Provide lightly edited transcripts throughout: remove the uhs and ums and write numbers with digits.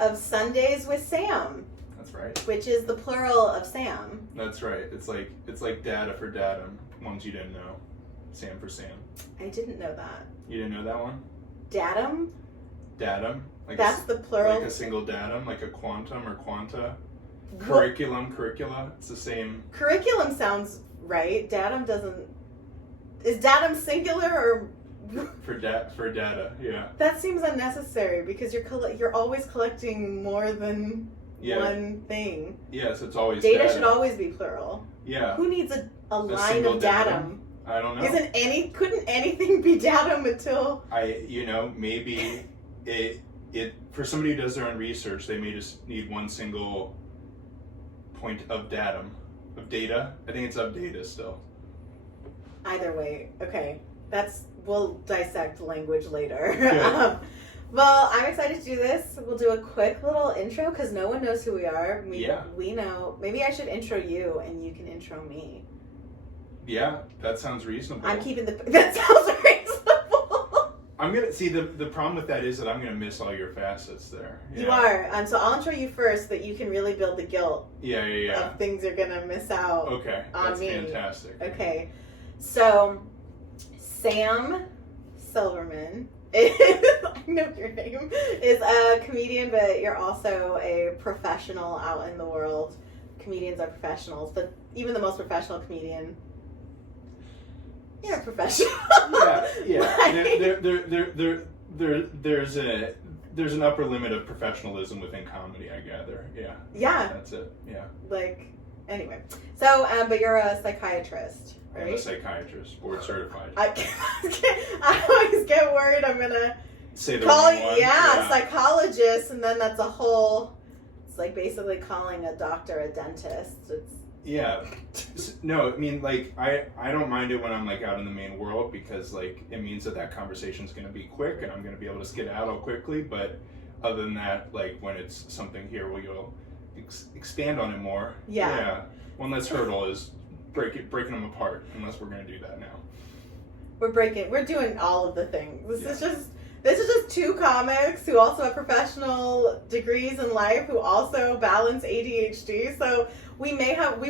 of Sundays with Sam. That's right. Which is the plural of Sam. That's right. It's like data for datum. Ones you didn't know. Sam for Sam. I didn't know that. You didn't know that one? Datum? Datum. Like that's the plural. Like a single datum, like a quantum or quanta. Curriculum, curricula. It's the same. Curriculum sounds right. Datum doesn't. Is datum singular or? For data, yeah. That seems unnecessary because you're always collecting more than one thing. Yeah, so it's always data should always be plural. Yeah. Who needs a line of datum? I don't know. Couldn't anything be datum until maybe it for somebody who does their own research, they may just need one single point of data. I think it's of data still. Either way, okay. We'll dissect language later. Well, I'm excited to do this. We'll do a quick little intro because no one knows who we are. We know. Maybe I should intro you and you can intro me. Yeah, that sounds reasonable. I'm keeping that sounds reasonable. I'm gonna see the problem with that is that I'm gonna miss all your facets there. You are. So I'll intro you first so that you can really build the guilt. Yeah. Of things you're gonna miss out. Okay, that's fantastic. Okay, so Sam Silverman I know your name is a comedian, but you're also a professional out in the world. Comedians are professionals, but even the most professional comedian. You're a professional. Yeah. There's an upper limit of professionalism within comedy, I gather. Yeah. Yeah. That's it. Yeah. Anyway. So, but you're a psychiatrist, right? I'm a psychiatrist, board certified. I always get worried I'm gonna say the wrong one. Yeah, psychologist, and then that's a whole. It's like basically calling a doctor a dentist. Yeah. No, I mean, I don't mind it when I'm, out in the main world because, it means that conversation's going to be quick and I'm going to be able to skedaddle quickly. But other than that, when it's something here where you'll expand on it more. Yeah. One less hurdle is breaking them apart, unless we're going to do that now. We're doing all of the things. This is just two comics who also have professional degrees in life who also balance ADHD. So we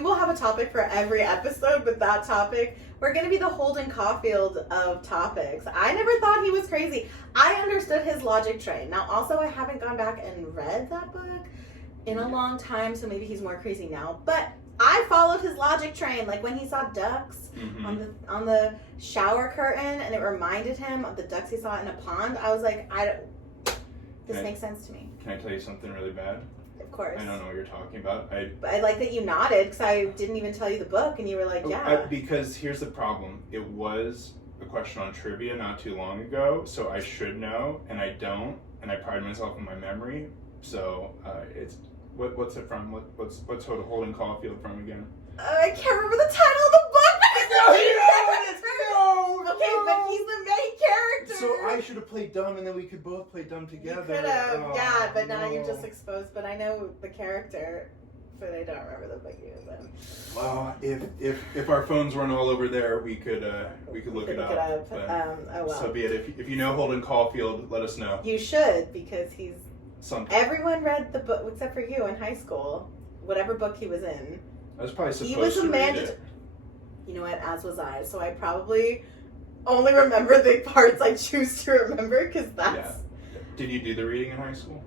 will have a topic for every episode, but that topic, we're going to be the Holden Caulfield of topics. I never thought he was crazy. I understood his logic train. Now, also, I haven't gone back and read that book in a long time, so maybe he's more crazy now. But I followed his logic train, when he saw ducks on the shower curtain, and it reminded him of the ducks he saw in a pond. I was like, this makes sense to me. Can I tell you something really bad? Of course. I don't know what you're talking about. I like that you nodded because I didn't even tell you the book, and you were like, yeah. Because here's the problem. It was a question on trivia not too long ago, so I should know, and I don't, and I pride myself on my memory. So it's. What's it from? What's Holden Caulfield from again? I can't remember the title of the book. But he's the main character. So I should have played dumb, and then we could both play dumb together. You could have, but now you're just exposed. But I know the character, but I don't remember the book you was in. Well, if our phones weren't all over there, we could look it up. Oh well. So be it. If you know Holden Caulfield, let us know. You should, because he's. Something. Everyone read the book except for you in high school. Whatever book he was in. I was probably supposed to read it. You know what? As was I. So I probably only remember the parts I choose to remember because that's. Yeah. Did you do the reading in high school?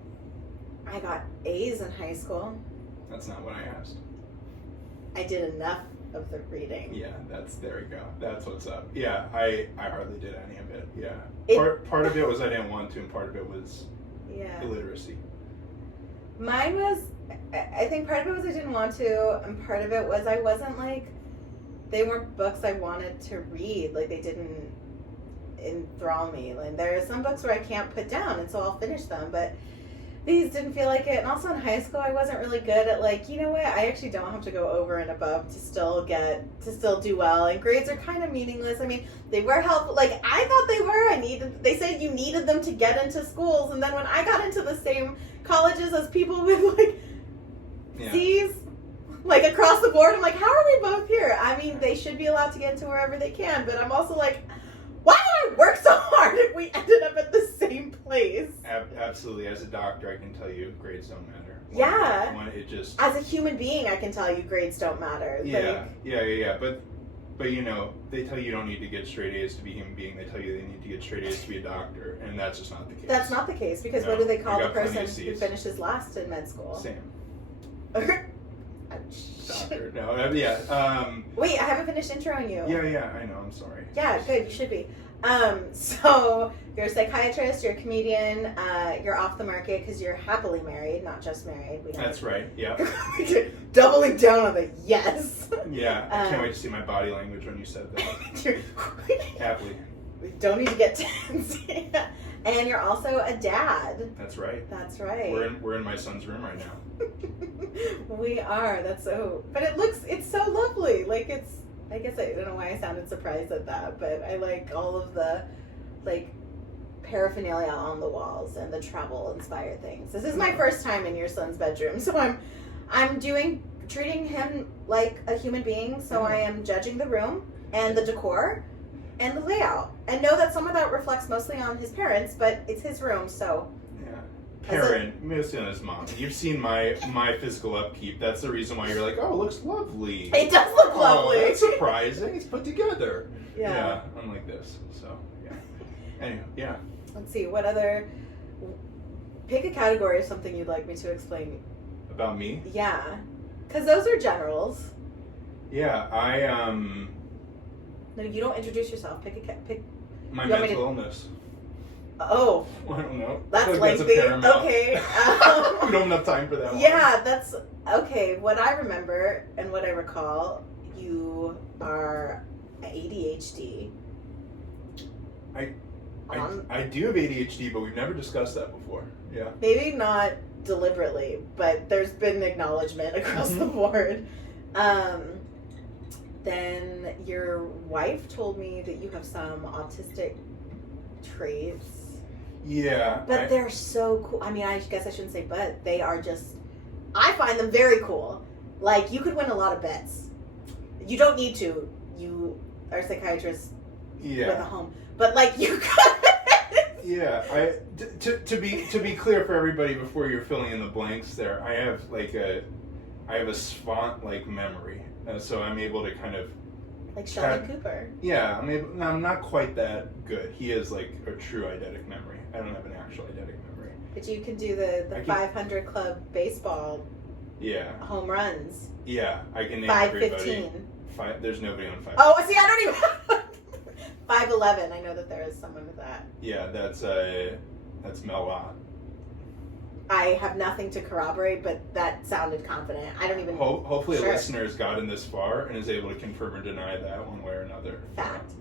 I got A's in high school. That's not what I asked. I did enough of the reading. Yeah, there we go. That's what's up. Yeah, I hardly did any of it. Yeah. Part of it was I didn't want to, and part of it was. Yeah. Illiteracy. Mine was, I think part of it was I didn't want to, and part of it was I wasn't they weren't books I wanted to read. They didn't enthrall me. There are some books where I can't put down, and so I'll finish them, but these didn't feel like it. And also in high school, I wasn't really good at you know what, I actually don't have to go over and above to still do well. And grades are kind of meaningless. I mean, they were helpful. I thought they were. They said you needed them to get into schools. And then when I got into the same colleges as people with C's, across the board, I'm like, how are we both here? I mean, they should be allowed to get into wherever they can. But I'm also why did I I work so hard if we ended up at the same place? Absolutely. As a doctor, I can tell you grades don't matter. Yeah. It just. As a human being, I can tell you grades don't matter. Yeah. But you know, they tell you don't need to get straight A's to be a human being. They tell you they need to get straight A's to be a doctor, and that's just not the case. That's not the case, because No, what do they I call the got plenty person of C's. who finishes last in med school? Sam. Ouch. Doctor. No. Yeah. Wait, I haven't finished introing you. Yeah. I know. I'm sorry. Yeah, good. You should be. So you're a psychiatrist, you're a comedian, you're off the market because you're happily married, not just married. That's right. Yeah. Doubling down on the yes. Yeah. I can't wait to see my body language when you said that. Happily. We don't need to get tense. And you're also a dad. That's right. That's right. We're in my son's room right now. We are. That's so. But it's so lovely. Like it's. I guess I don't know why I sounded surprised at that, but I like all of the like paraphernalia on the walls and the travel inspired things. This is my first time in your son's bedroom, so I'm treating him like a human being. So I am judging the room and the decor and the layout, and know that some of that reflects mostly on his parents, but it's his room, so. Parent, mostly on his mom. You've seen my physical upkeep. That's the reason why you're like, oh, it looks lovely. It does look lovely. That's surprising. It's put together. Yeah. Unlike this. So, yeah. Anyway, yeah. Let's see, what other... Pick a category of something you'd like me to explain. About me? Yeah. Because those are generals. Yeah, No, you don't introduce yourself. Pick... My mental illness. Oh. I don't know. That's lengthy. Okay. We don't have time for that one. Yeah, that's... Okay, what I remember and what I recall, you are ADHD. I do have ADHD, but we've never discussed that before. Yeah. Maybe not deliberately, but there's been acknowledgement across the board. Then your wife told me that you have some autistic traits. Yeah. But they're so cool. I mean, I guess I shouldn't say but. They are just... I find them very cool. Like, you could win a lot of bets. You don't need to. You are a psychiatrist with a home. But, like, you could... Yeah. To be clear for everybody before you're filling in the blanks there, I have, a savant-like memory. So I'm able to kind of... Like Sheldon Cooper. Yeah, I'm not quite that good. He has, like, a true eidetic memory. I don't have an actual eidetic memory. But you can do the 500 club baseball home runs. Yeah, I can name 515. everybody. There's nobody on 5. Oh, see, I don't even... 511. I know that there is someone with that. Yeah, that's Mel Lott. I have nothing to corroborate, but that sounded confident. I don't even... Hopefully a listener has gotten this far and is able to confirm or deny that one way or another. Fact.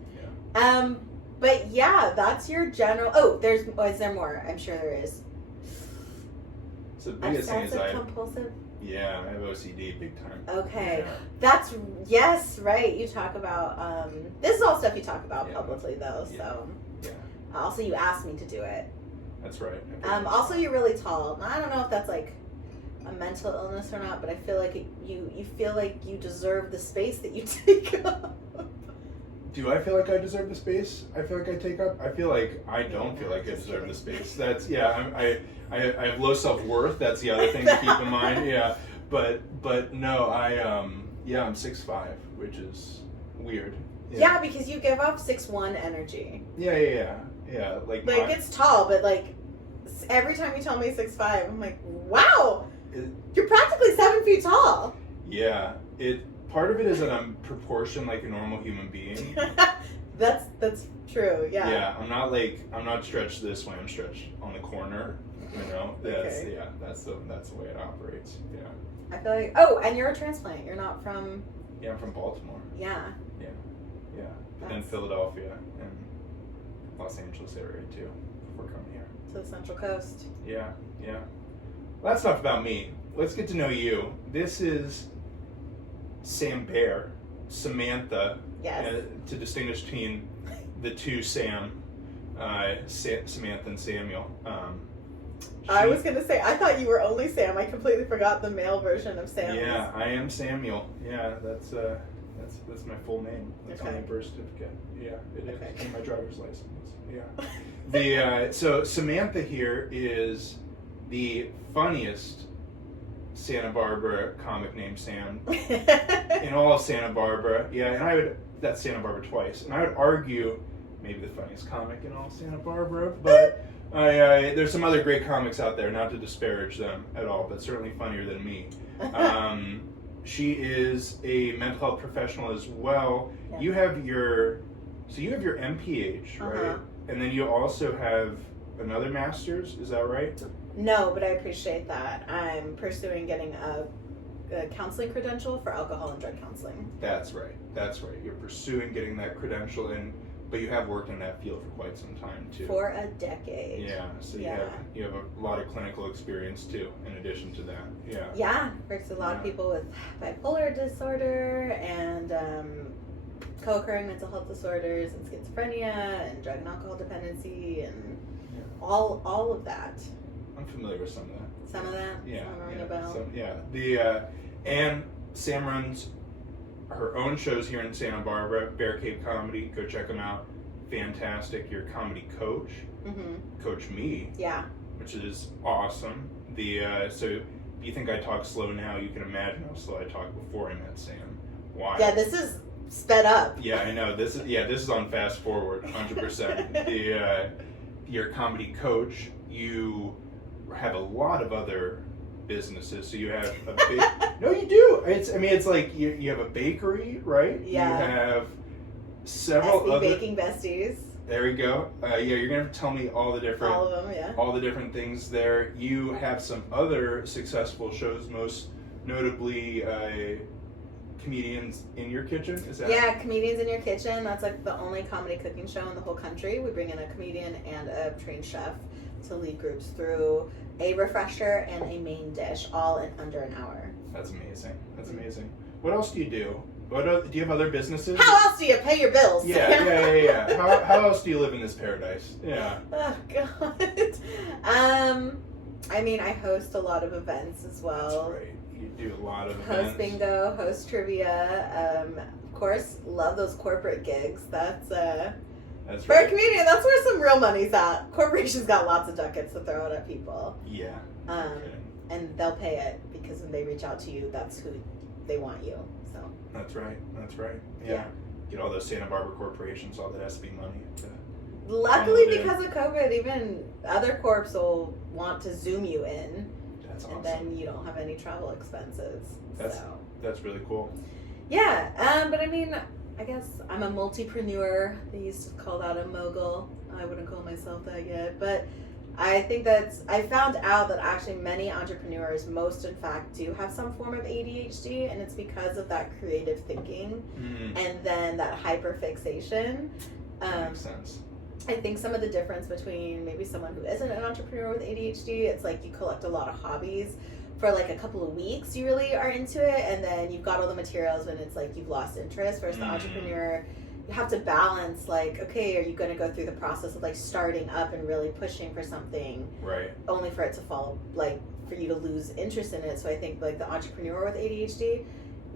Yeah. But yeah, that's your general... Oh, is there more? I'm sure there is. So the biggest thing is compulsive? Yeah, I have OCD big time. Okay. Yeah. That's... Yes, right. You talk about... this is all stuff you talk about publicly, though, so... Yeah. Also, you asked me to do it. That's right. Also, you're really tall. I don't know if that's like a mental illness or not, but I feel like you feel like you deserve the space that you take up. Do I feel like I deserve the space I feel like I take up? I feel like I don't feel like I deserve the space. That's I have low self-worth. That's the other thing to keep in mind. Yeah, but no, I'm 6'5", which is weird. Yeah, because you give off 6'1" energy. Yeah. Like it's tall, but like every time you tell me 6'5", I'm like, wow, you're practically 7 feet tall. Yeah, part of it is that I'm proportioned like a normal human being. That's true. Yeah. Yeah, I'm not stretched this way. I'm stretched on the corner. You know, that's the way it operates. Yeah. I feel like and you're a transplant. You're not from. Yeah, I'm from Baltimore. Yeah. Yeah. But then Philadelphia and Los Angeles area too before coming here. To the Central Coast. Yeah. Well, that's enough about me. Let's get to know you. This is Sam Bear, Samantha. Yes. To distinguish between the two Samantha and Samuel. I was gonna say I thought you were only Sam. I completely forgot the male version of Sam. Yeah, I am Samuel. Yeah, that's that's my full name. That's on my birth certificate. Yeah, it is. Okay. And my driver's license. Yeah. So Samantha here is the funniest Santa Barbara comic named Sam in all of Santa Barbara. Yeah, and that's Santa Barbara twice. And I would argue maybe the funniest comic in all of Santa Barbara, but there's some other great comics out there, not to disparage them at all, but certainly funnier than me. She is a mental health professional as well. Yeah. You have your MPH, right? And then you also have another master's, is that right? No, but I appreciate that. I'm pursuing getting a counseling credential for alcohol and drug counseling. That's right. You're pursuing getting that credential, but you have worked in that field for quite some time too. For a decade. Yeah. So you have a lot of clinical experience too, in addition to that. Yeah. Yeah. Works with a lot of people with bipolar disorder and co-occurring mental health disorders and schizophrenia and drug and alcohol dependency and all of that. I'm familiar with some of that. Some of that? Yeah. About. And Sam runs her own shows here in Santa Barbara, Bear Cave Comedy. Go check them out. Fantastic. You're a comedy coach. Mm-hmm. Coach me. Yeah. Which is awesome. So if you think I talk slow now, you can imagine how slow I talked before I met Sam. Why? Yeah, this is sped up. Yeah, I know. This is on fast forward, 100%. You're a comedy coach. You have a lot of other businesses. So you have a big no, you do. It's like you have a bakery, right? Yeah. You have several SB other Baking Besties. There we go. You're gonna tell me all the different all the different things there. You have some other successful shows, most notably Comedians in Your Kitchen. Is that? Yeah, Comedians in Your Kitchen. That's like the only comedy cooking show in the whole country. We bring in a comedian and a trained chef to lead groups through a refresher and a main dish, all in under an hour. That's amazing. What else do you do? Do you have other businesses? How else do you pay your bills? Yeah. How else do you live in this paradise? Yeah. Oh God. I host a lot of events as well. That's right. You do a lot of host events. bingo, host trivia. Of course, love those corporate gigs. That's for a comedian, that's where some real money's at. Corporations got lots of ducats to throw out at people. Yeah. And they'll pay it because when they reach out to you, that's who they want you. So. That's right. Yeah. Get all those Santa Barbara corporations all that SB money. Luckily, because of COVID, even other corps will want to Zoom you in. That's awesome. And then you don't have any travel expenses. That's really cool. Yeah. But I guess I'm a multipreneur. They used to call that a mogul. I wouldn't call myself that yet. But I think I found out that actually many entrepreneurs, most in fact, do have some form of ADHD, and it's because of that creative thinking and then that hyperfixation. That makes sense. I think some of the difference between maybe someone who isn't an entrepreneur with ADHD, it's like you collect a lot of hobbies for like a couple of weeks, you really are into it, and then you've got all the materials when it's like you've lost interest. Versus the entrepreneur, you have to balance, like, okay, are you going to go through the process of like starting up and really pushing for something, right? Only for it to fall, like for you to lose interest in it. So I think like the entrepreneur with ADHD,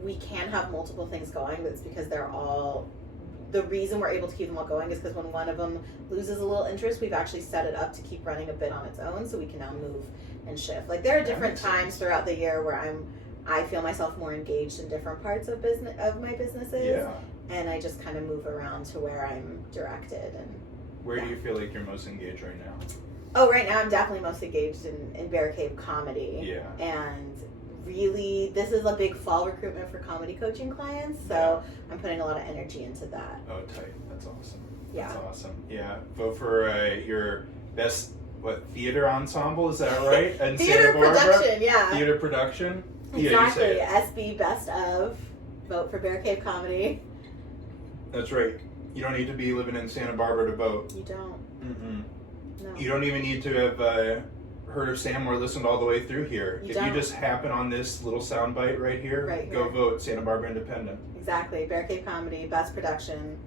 we can have multiple things going, but it's because they're all. The reason we're able to keep them all going is because when one of them loses a little interest, we've actually set it up to keep running a bit on its own, so we can now move and shift. Like there are different times throughout the year where I feel myself more engaged in different parts of my businesses, and I just kind of move around to where I'm directed. And where do you feel like you're most engaged right now? Oh, right now I'm definitely most engaged in Bear Cave Comedy. Yeah, and really, this is a big fall recruitment for comedy coaching clients, so I'm putting a lot of energy into that. Oh, tight. That's awesome. Yeah. That's awesome. Yeah. Vote for your best, theater ensemble, is that right? And theater Santa Barbara? Production, yeah. Theater production? Exactly. SB Best of. Vote for Bear Cave Comedy. That's right. You don't need to be living in Santa Barbara to vote. You don't. Mm-mm. No. You don't even need to have heard of Sam or listened all the way through here. If you just happen on this little soundbite right here, go vote Santa Barbara Independent. Exactly. Bear Cave Comedy, best production.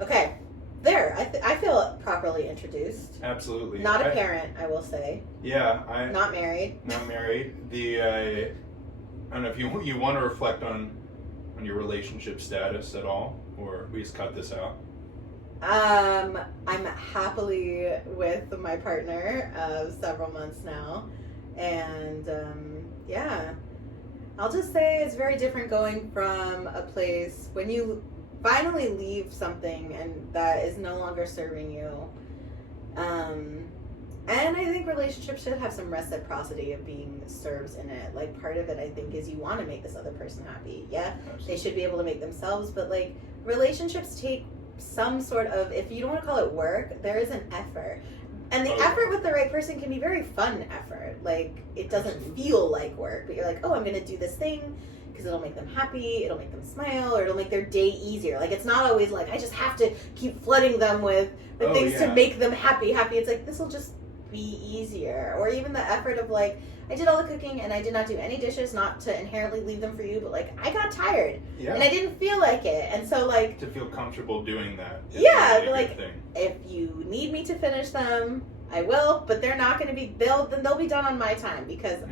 Okay. There. I feel properly introduced. Absolutely. Not a parent, I will say. Yeah. Not married. Not married. I don't know if you want to reflect on your relationship status at all, or we just cut this out? I'm happily with my partner of several months now, and yeah, I'll just say it's very different going from a place when you finally leave something and that is no longer serving you. And I think relationships should have some reciprocity of being served in it. Like, part of it, I think, is you want to make this other person happy. Yeah, Absolutely. They should be able to make themselves, but like, relationships take some sort of, if you don't want to call it work, there is an effort. And the effort with the right person can be very fun effort. Like, it doesn't feel like work, but you're like, oh, I'm going to do this thing because it'll make them happy, it'll make them smile, or it'll make their day easier. Like, it's not always like, I just have to keep flooding them with the things to make them happy. It's like, this will just be easier. Or even the effort of like, I did all the cooking and I did not do any dishes, not to inherently leave them for you, but like, I got tired and I didn't feel like it. And so like, to feel comfortable doing that. Yeah, like, if you need me to finish them, I will, but they're not going to be, they'll be done on my time because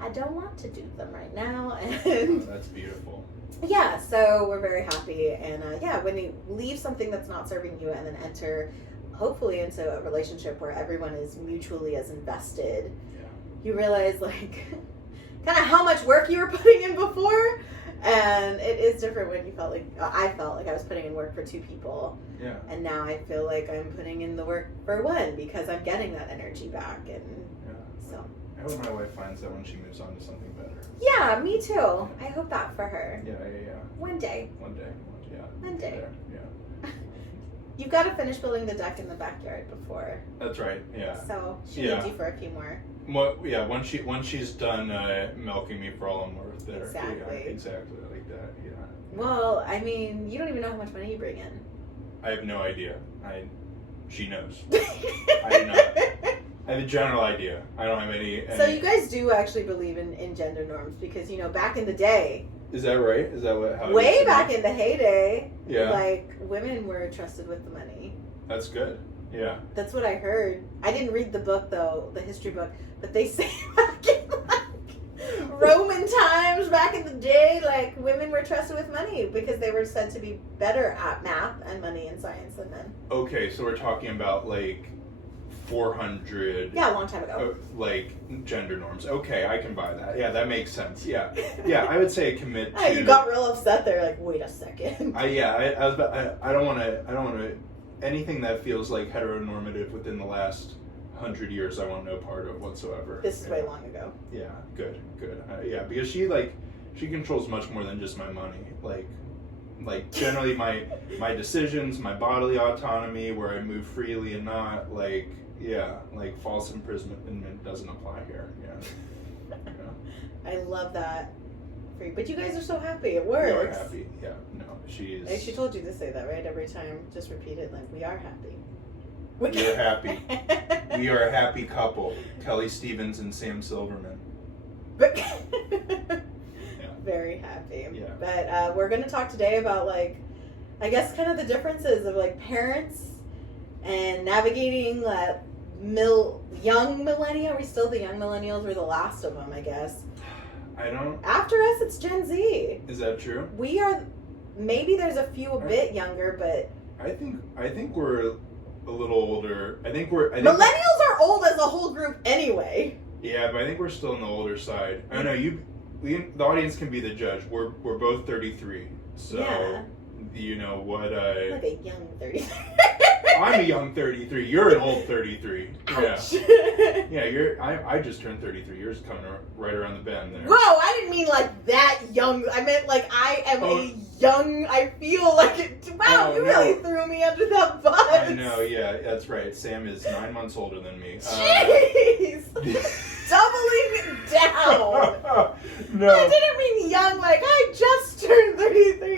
I don't want to do them right now. And that's beautiful. Yeah, so we're very happy. And when you leave something that's not serving you and then enter hopefully into a relationship where everyone is mutually as invested, you realize like kind of how much work you were putting in before. And it is different when you felt like, I felt like I was putting in work for two people. Yeah. And now I feel like I'm putting in the work for one because I'm getting that energy back. And so. I hope my wife finds that when she moves on to something better. Yeah, me too. I hope that for her. Yeah. One day. One day. Yeah. You've got to finish building the deck in the backyard before. That's right. Yeah. So she needs you for a few more. Well, yeah. Once she's done milking me for all I'm worth, there. Exactly. Yeah, exactly like that. Yeah. Well, I mean, you don't even know how much money you bring in. I have no idea. She knows. I do not. I have a general idea. I don't have any. So you guys do actually believe in gender norms because, you know, back in the day. Is that right? Is that what? How way back in the heyday. Yeah. Like, women were trusted with the money. That's good. Yeah. That's what I heard. I didn't read the book though, the history book, but they say back in like Roman times, back in the day, like women were trusted with money because they were said to be better at math and money and science than men. Okay, so we're talking about like 400. Yeah, a long time ago. Like gender norms. Okay, I can buy that. Yeah, that makes sense. Yeah, I would say commit to. You got real upset there. Like, wait a second. I don't want to. Anything that feels like heteronormative within the last 100 years, I want no part of whatsoever. This is way long ago. Yeah, good. Yeah, because she controls much more than just my money. Like generally my decisions, my bodily autonomy, where I move freely and not like false imprisonment doesn't apply here. Yeah. I love that. But you guys are so happy. It works. We are happy. Yeah. No, she is. Like, she told you to say that, right? Every time, just repeat it. Like, we are happy. We are happy. We are a happy couple. Kelly Stevens and Sam Silverman. Very happy. Yeah. But we're going to talk today about, like, I guess kind of the differences of, like, parents and navigating young millennia. Are we still the young millennials? We're the last of them, I guess. I don't. After us, it's Gen Z. Is that true? We are. Maybe there's a few a bit younger, but I think we're a little older. Millennials are old as a whole group anyway. Yeah, but I think we're still on the older side. I don't know. The audience can be the judge. We're both 33, so yeah. You know what? Like a young 33. I'm a young 33. You're an old 33. Ouch. Yeah. I just turned 33 years coming right around the bend there. Whoa! I didn't mean like that young. I meant like I am a young. I feel like it. Wow! You really threw me under that bus. I know. Yeah, that's right. Sam is 9 months older than me. Jeez. Doubling it down. No. I didn't mean young, like I just turned 33.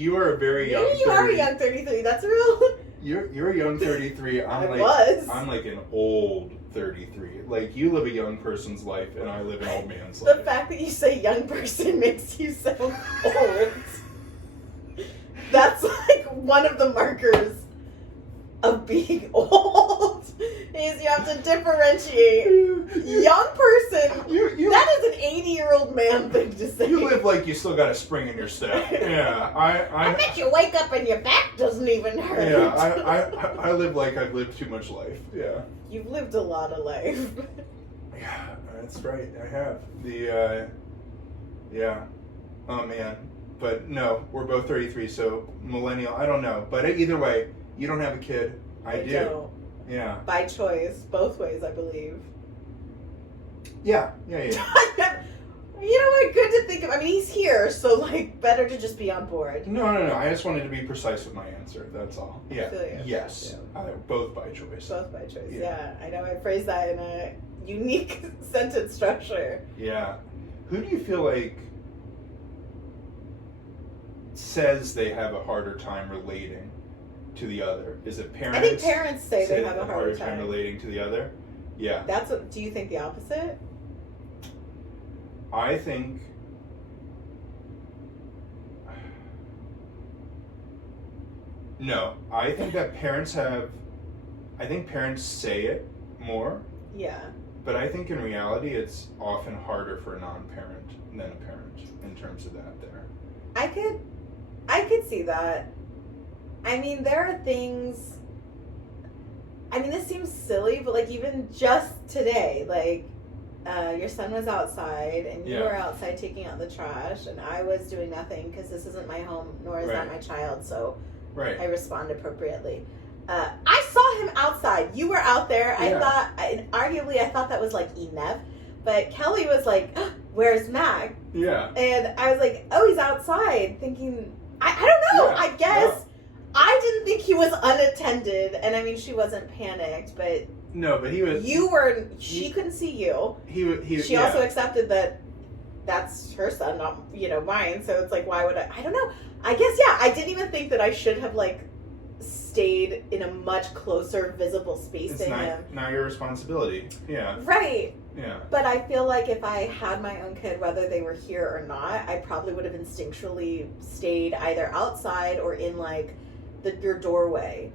You are a very young 33. You are a young 33, that's real. You're a young 33. I'm like an old 33. Like, you live a young person's life and I live an old man's life. The fact that you say young person makes you sound old. That's like one of the markers of being old. is you have to differentiate young person. That is an 80-year-old man thing to say. You live like you still got a spring in your step. Yeah, I bet you wake up and your back doesn't even hurt. Yeah, I live like I've lived too much life. Yeah. You've lived a lot of life. Yeah, that's right. I have. Yeah. Oh, man. But no, we're both 33, so millennial, I don't know. But either way, you don't have a kid. I do. Don't. Yeah. By choice. Both ways, I believe. Yeah. You know what? Good to think of. I mean, he's here, so, like, better to just be on board. No. I just wanted to be precise with my answer. That's all. Yeah. Yes. Both by choice. Both by choice, yeah. I know I phrased that in a unique sentence structure. Yeah. Who do you feel like says they have a harder time relating to the other? Is it parents? I think parents say they have a harder time relating to the other. Yeah. Do you think the opposite? I think no. I think that parents say it more. Yeah. But I think in reality it's often harder for a non-parent than a parent in terms of that there. I could see that. I mean, there are things, I mean, this seems silly, but like even just today, like your son was outside and you were outside taking out the trash and I was doing nothing because this isn't my home nor is that my child, so I respond appropriately. I saw him outside. You were out there. Yeah. I thought that was like Enef, but Kelly was like, oh, where's Mac? Yeah. And I was like, oh, he's outside, thinking, I don't know, I guess. Yeah. I didn't think he was unattended, and I mean, she wasn't panicked, but... No, but he was... She couldn't see you. She also accepted that that's her son, not, mine, so it's like, why would I don't know. I guess, I didn't even think that I should have, like, stayed in a much closer visible space to him. It's not your responsibility. Yeah. Right. Yeah. But I feel like if I had my own kid, whether they were here or not, I probably would have instinctually stayed either outside or in, like, your doorway.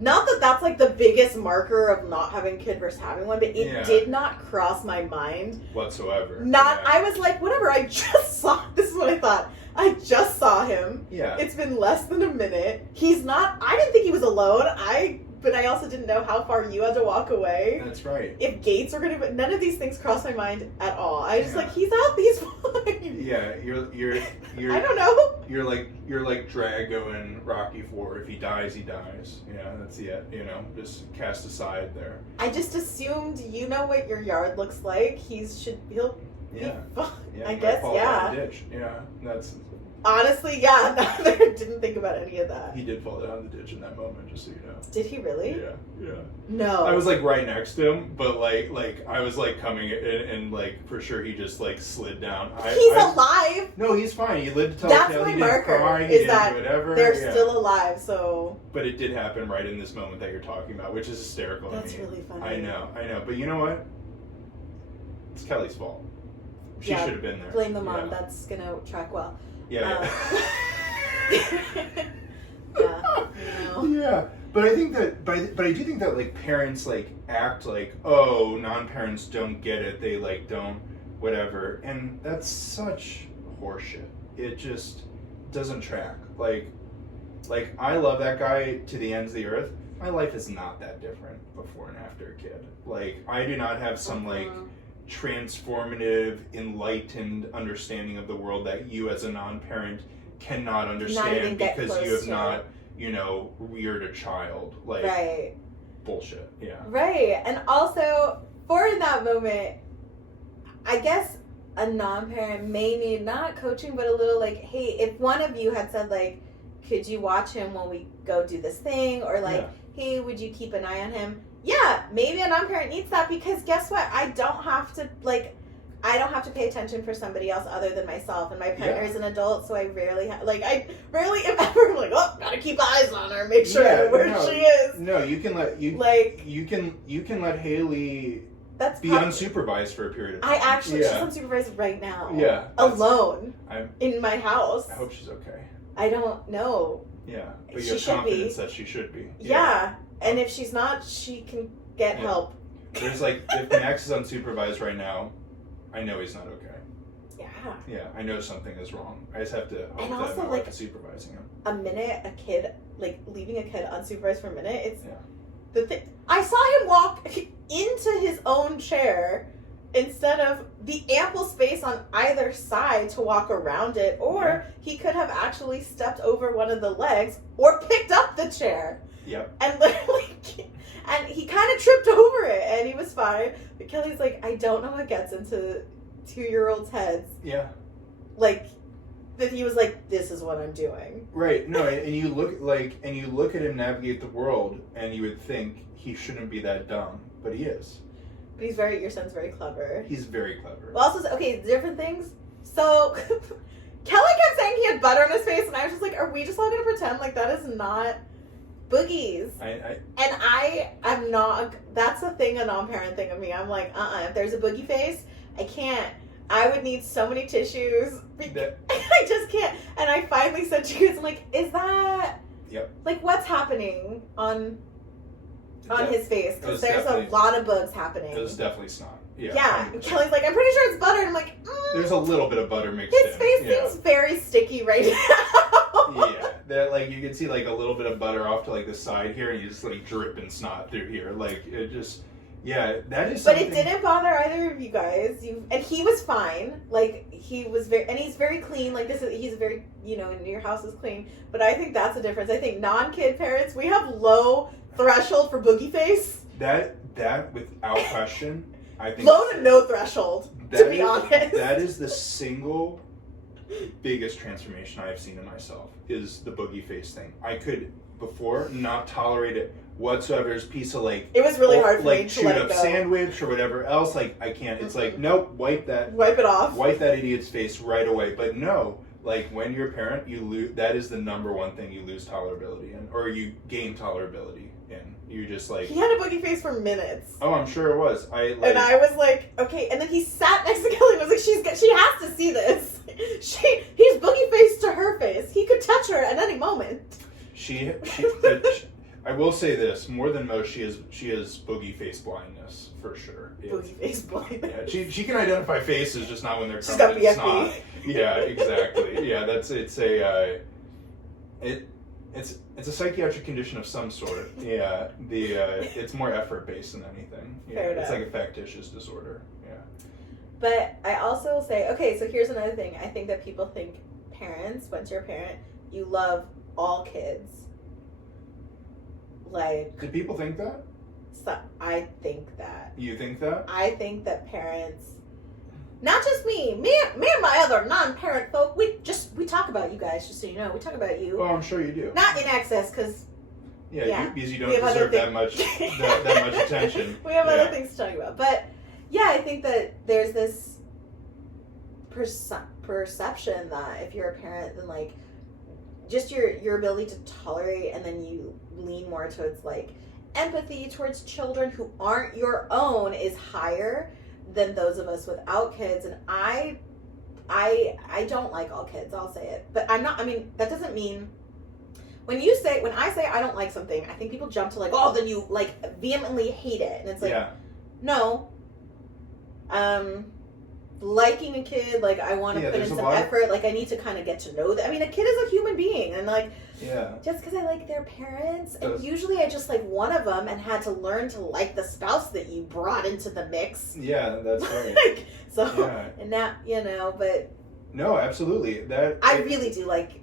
Not that that's, like, the biggest marker of not having a kid versus having one, but it did not cross my mind. Whatsoever. I was like, whatever, this is what I thought. I just saw him. Yeah. It's been less than a minute. I didn't think he was alone. But I also didn't know how far you had to walk away. That's right. If gates were but none of these things crossed my mind at all. I was like, he's out, he's fine. Yeah, you're I don't know. You're like Drago in Rocky IV. If he dies, he dies. Yeah, that's it. Just cast aside there. I just assumed you know what your yard looks like. He'll be fine. Yeah, I guess, fall down the ditch. Yeah, that's... Honestly, I didn't think about any of that. He did fall down the ditch in that moment, just so you know. Did he really? Yeah. No. I was like right next to him, but like I was like coming in and like for sure he just like slid down. He's alive. No, he's fine. He lived to tell That's the tale. my He marker. didn't cry. He is didn't that do whatever. They're still alive, so. But it did happen right in this moment that you're talking about, which is hysterical. That's really funny. I know. But you know what? It's Kelly's fault. She should have been there. Blame the mom. That's gonna track well. Yeah. Yeah, but I think that, but I do think that like parents like act like, oh, non-parents don't get it, they like don't whatever, and that's such horseshit. It just doesn't track. Like I love that guy to the ends of the earth. My life is not that different before and after a kid. Like I do not have some like transformative, enlightened understanding of the world that you as a non-parent cannot understand because you have not, reared a child. Like, right. Bullshit. Yeah. Right. And also, in that moment, I guess a non-parent may need not coaching, but a little like, hey, if one of you had said like, could you watch him when we go do this thing? Or like, hey, would you keep an eye on him? Yeah, maybe a non-parent needs that because guess what? I don't have to pay attention for somebody else other than myself, and my partner is an adult, so I rarely if ever, I'm like, oh, gotta keep eyes on her, make sure she is. No, you can let you can let Haley be unsupervised for a period of time. She's unsupervised right now. Yeah, alone in my house. I hope she's okay. I don't know. Yeah, but you have confidence that she should be. Yeah. And if she's not, she can Get help. There's like, if Max is unsupervised right now, I know he's not okay. Yeah. Yeah, I know something is wrong. I just have to hope And that also, my like, wife is supervising him. A minute, a kid, like, leaving a kid unsupervised for a minute, it's Yeah. the thing. I saw him walk into his own chair instead of the ample space on either side to walk around it, or he could have actually stepped over one of the legs or picked up the chair. Yep. And literally, and he kind of tripped over it, and he was fine. But Kelly's like, I don't know what gets into 2-year-olds' heads. Yeah. Like, that he was like, this is what I'm doing. Right. No, and you look at him navigate the world, and you would think he shouldn't be that dumb, but he is. But your son's very clever. He's very clever. Well, also, okay, different things. So, Kelly kept saying he had butter on his face, and I was just like, are we just all gonna pretend like that is not boogies? I'm not, that's a thing, a non-parent thing of me. I'm like, if there's a boogie face, I can't. I would need so many tissues. I just can't. And I finally said to you guys, I'm like, is that, like, what's happening on his face? Because there's a lot of bugs happening. It was definitely snot. Yeah. Yeah. And Kelly's like, I'm pretty sure it's butter. And I'm like, There's a little bit of butter mixed his in. face seems very sticky right now. Yeah. That, like, you can see, like, a little bit of butter off to, like, the side here, and you just, like, dripping snot through here. Like, it just, that is something. But it didn't bother either of you guys. And he was fine. Like, he was he's very clean. Like, he's very, and your house is clean. But I think that's a difference. I think non-kid parents, we have low threshold for boogie face. That without question, I think low to no threshold, to be honest. That is the single biggest transformation I have seen in myself, is the boogie face thing. I could before not tolerate it whatsoever. There's a piece of, like, it was really hard for like me to let chewed it up go. Sandwich or whatever else. Like, I can't. It's like, nope, wipe it off. Wipe that idiot's face right away. But no, like, when you're a parent, you lose. That is the number one thing you lose tolerability in, or you gain tolerability in. You just, like, he had a boogie face for minutes. Oh, I'm sure it was. And I was like, okay. And then he sat next to Kelly and was like, she has to see this. He's boogie face to her face. He could touch her at any moment. I will say this, more than most, she has boogie face blindness for sure. Boogie face blindness. Yeah, she can identify faces, just not when they're She's covered got in snot. Yeah, exactly. Yeah, it's a psychiatric condition of some sort. Yeah, it's more effort based than anything. Yeah, Fair enough. It's like a factitious disorder. Yeah. But I also will say, okay, so here's another thing. I think that people think parents, once you're a parent, you love all kids. Like, Do people think that? so I think that. You think that? I think that parents, not just me and my other non-parent folk, we talk about you guys, just so you know. We talk about you. Oh, I'm sure you do. Not in excess, because because you don't deserve that much attention. We have other things to talk about. But, yeah, I think that there's this perception that if you're a parent, then, like, just your ability to tolerate, and then you lean more towards, like, empathy towards children who aren't your own is higher than those of us without kids. And I don't like all kids, I'll say it. But that doesn't mean when I say I don't like something, I think people jump to, like, oh, then you, like, vehemently hate it. And it's like, no. Liking a kid, like, I want to put in some effort. Like, I need to kind of get to know them. I mean, a kid is a human being, and, like, just because I like their parents, and usually I just like one of them and had to learn to like the spouse that you brought into the mix. Yeah, that's right. And now, but no, absolutely. I really do like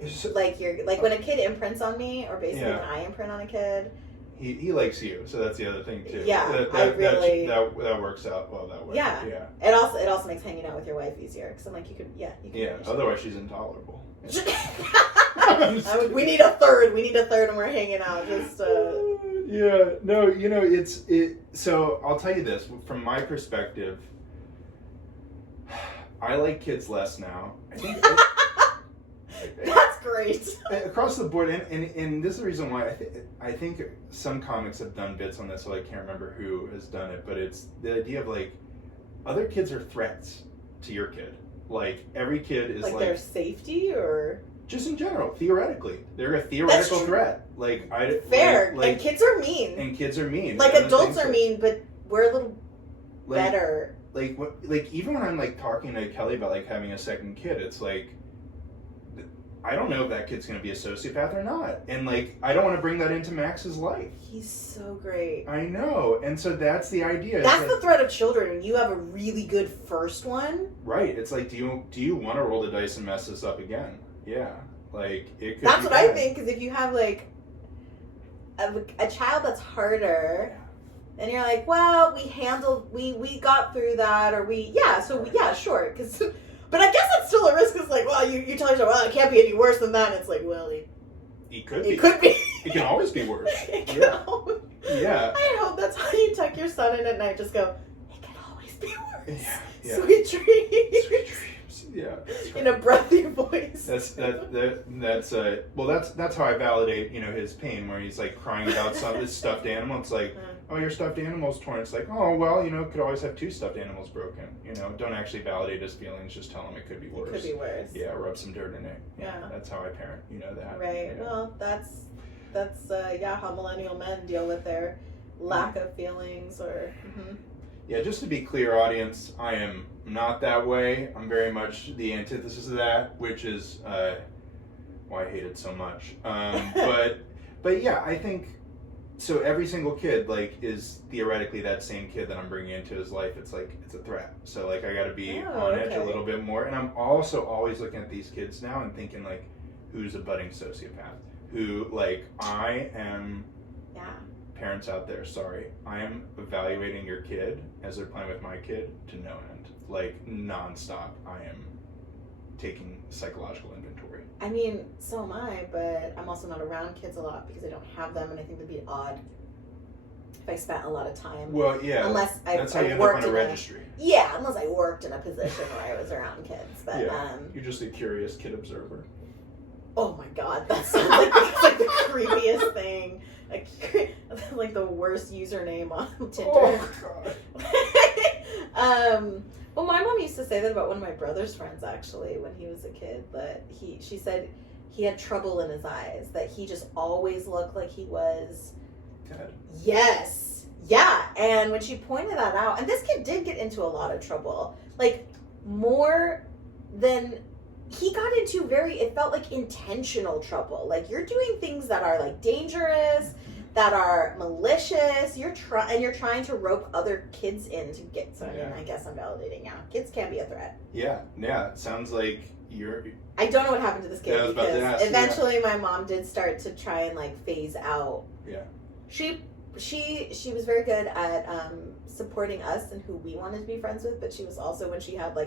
when a kid imprints on me, or basically when I imprint on a kid. He likes you, so that's the other thing too. Yeah, that works out well that way. Yeah. It also makes hanging out with your wife easier, because I'm like, you could. Yeah. Otherwise, she's intolerable. We need a third. And we're hanging out. Just. Yeah. No. So I'll tell you this from my perspective. I like kids less now. I think. That's great. Across the board, and this is the reason why I think some comics have done bits on this, so I can't remember who has done it, but it's the idea of, like, other kids are threats to your kid. Like, every kid is like their safety, or Just in general, theoretically, they're a theoretical threat. Like fair, like, and kids are mean. And kids are mean. Like adults are mean, but we're a little better. Like even when I'm like talking to Kelly about like having a second kid, it's like I don't know if that kid's gonna be a sociopath or not, and like I don't want to bring that into Max's life. He's so great. I know, and so that's the idea. That's the threat of children. When you have a really good first one, right? It's like, do you want to roll the dice and mess this up again? Yeah, like it could. That's be what bad. I think. Because if you have like a child that's harder. And you're like, well, we got through that, or sure. Cause, but I guess it's still a risk. It's like, well, you tell yourself, well, it can't be any worse than that. And it's like, well, it could be. It can always be worse. Yeah. I hope that's how you tuck your son in at night. Just go, it can always be worse. Yeah. Sweet dreams. Sweet dreams. Yeah. Right. In a breathy voice. That's how I validate, his pain, where he's like crying about his stuffed animal. It's like, oh, your stuffed animal's torn. It's like, oh, well, could always have 2 stuffed animals broken. Don't actually validate his feelings. Just tell him it could be worse. It could be worse. Yeah, rub some dirt in it. Yeah. That's how I parent. You know that. Right. Well, that's how millennial men deal with their lack of feelings or. Mm-hmm. Yeah, just to be clear, audience, I am not that way. I'm very much the antithesis of that, which is why I hate it so much. But yeah, I think so. Every single kid is theoretically that same kid that I'm bringing into his life. It's like it's a threat. So I got to be on edge a little bit more. And I'm also always looking at these kids now and thinking who's a budding sociopath? Who I am. Yeah. Parents out there, sorry. I am evaluating your kid as they're playing with my kid to no end. Nonstop. I am taking psychological inventory. I mean, so am I, but I'm also not around kids a lot because I don't have them, and I think it'd be odd if I spent a lot of time. Well, yeah. Unless that's how you end up on a registry. Unless I worked in a position where I was around kids. But you're just a curious kid observer. Oh my god, that sounds like the creepiest thing. Like the worst username on Tinder. Oh god. Well, my mom used to say that about one of my brother's friends actually when he was a kid. That she said he had trouble in his eyes. That he just always looked like he was dead. Yes. Yeah. And when she pointed that out, and this kid did get into a lot of trouble, more than. He got into it felt like intentional trouble. You're doing things that are dangerous, that are malicious. You're trying to rope other kids in to get. So I guess I'm validating now. Kids can be a threat. Yeah. It sounds like you're. I don't know what happened to this kid because eventually my mom did start to try and phase out. Yeah. She was very good at supporting us and who we wanted to be friends with, but she was also, when she had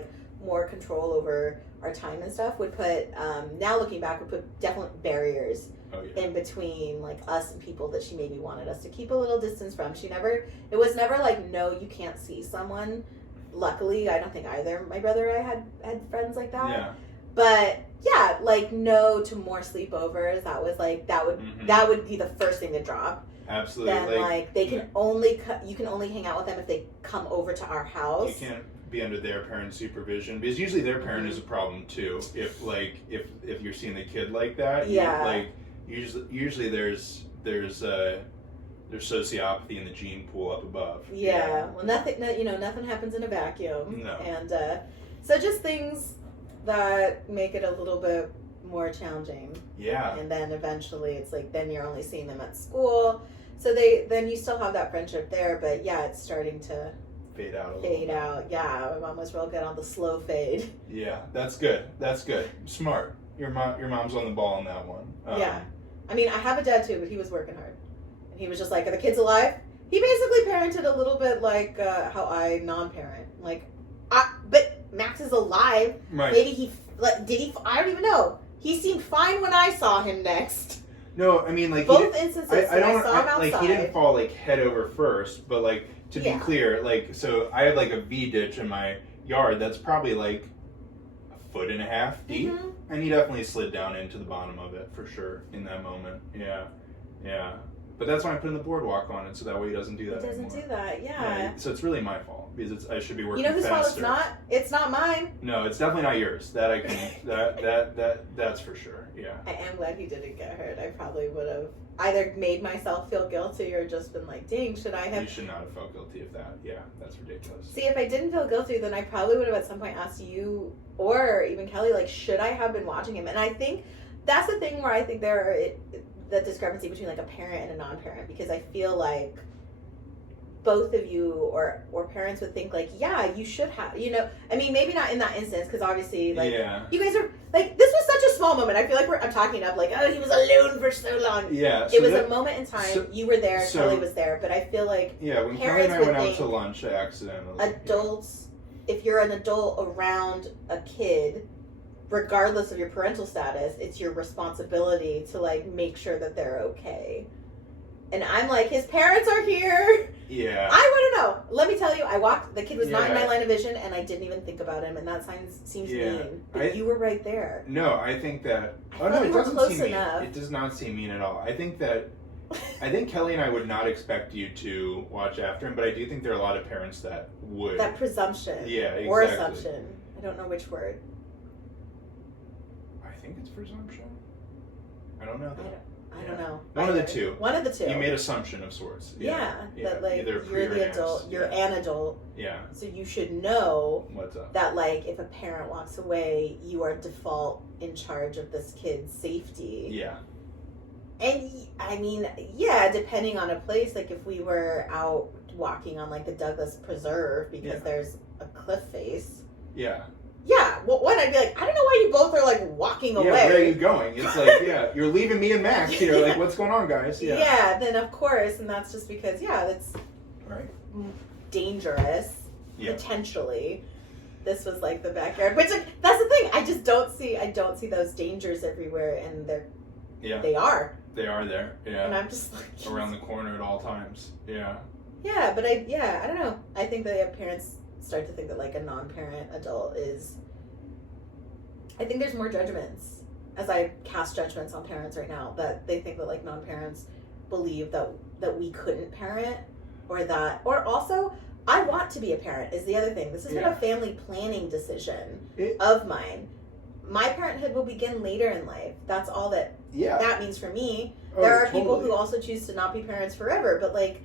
more control over our time and stuff, would put now looking back would put definite barriers in between us and people that she maybe wanted us to keep a little distance from. It was never no, you can't see someone. Luckily, I don't think either my brother or I had friends like that. Yeah. But yeah, no to more sleepovers. That was that would be the first thing to drop. Absolutely. Then they can you can only hang out with them if they come over to our house. You can't be under their parent supervision because usually their parent is a problem too. If you're seeing the kid like that, usually there's sociopathy in the gene pool up above. Yeah. Well, nothing happens in a vacuum. No. And so just things that make it a little bit more challenging. Yeah. And then eventually it's then you're only seeing them at school. So then you still have that friendship there, but yeah, it's starting to fade out a little. Fade out. Yeah, my mom was real good on the slow fade. Yeah, that's good. Smart. Your mom's on the ball on that one. Yeah. I mean, I have a dad too, but he was working hard. And he was just are the kids alive? He basically parented a little bit like how I non-parent. But Max is alive. Right. Maybe did he? I don't even know. He seemed fine when I saw him next. No, I mean both instances. I saw him outside. He didn't fall head over first, but to be clear, so I have a V ditch in my yard that's probably 1.5 foot deep, and he definitely slid down into the bottom of it for sure in that moment. Yeah. But that's why I put in the boardwalk on it, so that way he doesn't do that It doesn't anymore. do that, yeah. So it's really my fault because It doesn't anymore. do that, yeah. So it's really my fault because I should be working You know whose fault it's faster. not? It's not mine. No, it's definitely not yours. That I can. That's for sure. Yeah. I am glad he didn't get hurt. I probably would have either made myself feel guilty or just been like, dang, should I have? You should not have felt guilty of that. Yeah, that's ridiculous. See, if I didn't feel guilty, then I probably would have at some point asked you or even Kelly, like, should I have been watching him? And I think that's the thing where I think the discrepancy between like a parent and a non-parent, because I feel like both of you or parents would think like, yeah, you should have, you know, I mean, maybe not in that instance, because obviously like you guys are like, this was such a small moment. I feel like I'm talking up like, oh, he was alone for so long. Yeah, it was a moment in time. You were there, Kelly was there, but I feel like when Kelly and I went out to lunch accidentally, adults, if you're an adult around a kid, regardless of your parental status, it's your responsibility to like make sure that they're okay. And I'm like, his parents are here. Yeah. I want to know. Let me tell you, I walked, the kid was not in my line of vision, and I didn't even think about him, and that seems mean. But you were right there. No, I think that... it doesn't seem mean. It does not seem mean at all. I think Kelly and I would not expect you to watch after him, but I do think there are a lot of parents that would. That presumption. Yeah, exactly. Or assumption. I don't know which word. I think it's presumption. I don't know that. I don't know. One of the two. One of the two. You made assumption of sorts. Yeah. That like you're the adult. You're an adult. Yeah. So you should know what's up. That like if a parent walks away, you are default in charge of this kid's safety. Yeah. And I mean, yeah, depending on a place, like if we were out walking on like the Douglas Preserve because there's a cliff face. Yeah. Yeah, well, one, I'd be like, I don't know why you both are like walking away. Yeah, where are you going? It's like, you're leaving me and Max here. Like, what's going on, guys? Yeah. Yeah, then of course, and that's just because, that's dangerous, potentially. This was like the backyard, which that's the thing. I just don't see those dangers everywhere, and they are. They are there. Yeah. And I'm just like around the corner at all times. Yeah. Yeah, but I don't know. I think that parents start to think that like a non-parent adult is. I think there's more judgments as I cast judgments on parents right now, that they think that like non-parents believe that we couldn't parent, or also I want to be a parent is the other thing. This has been a family planning decision of mine. My parenthood will begin later in life. That's all that means for me. There are people who also choose to not be parents forever, but like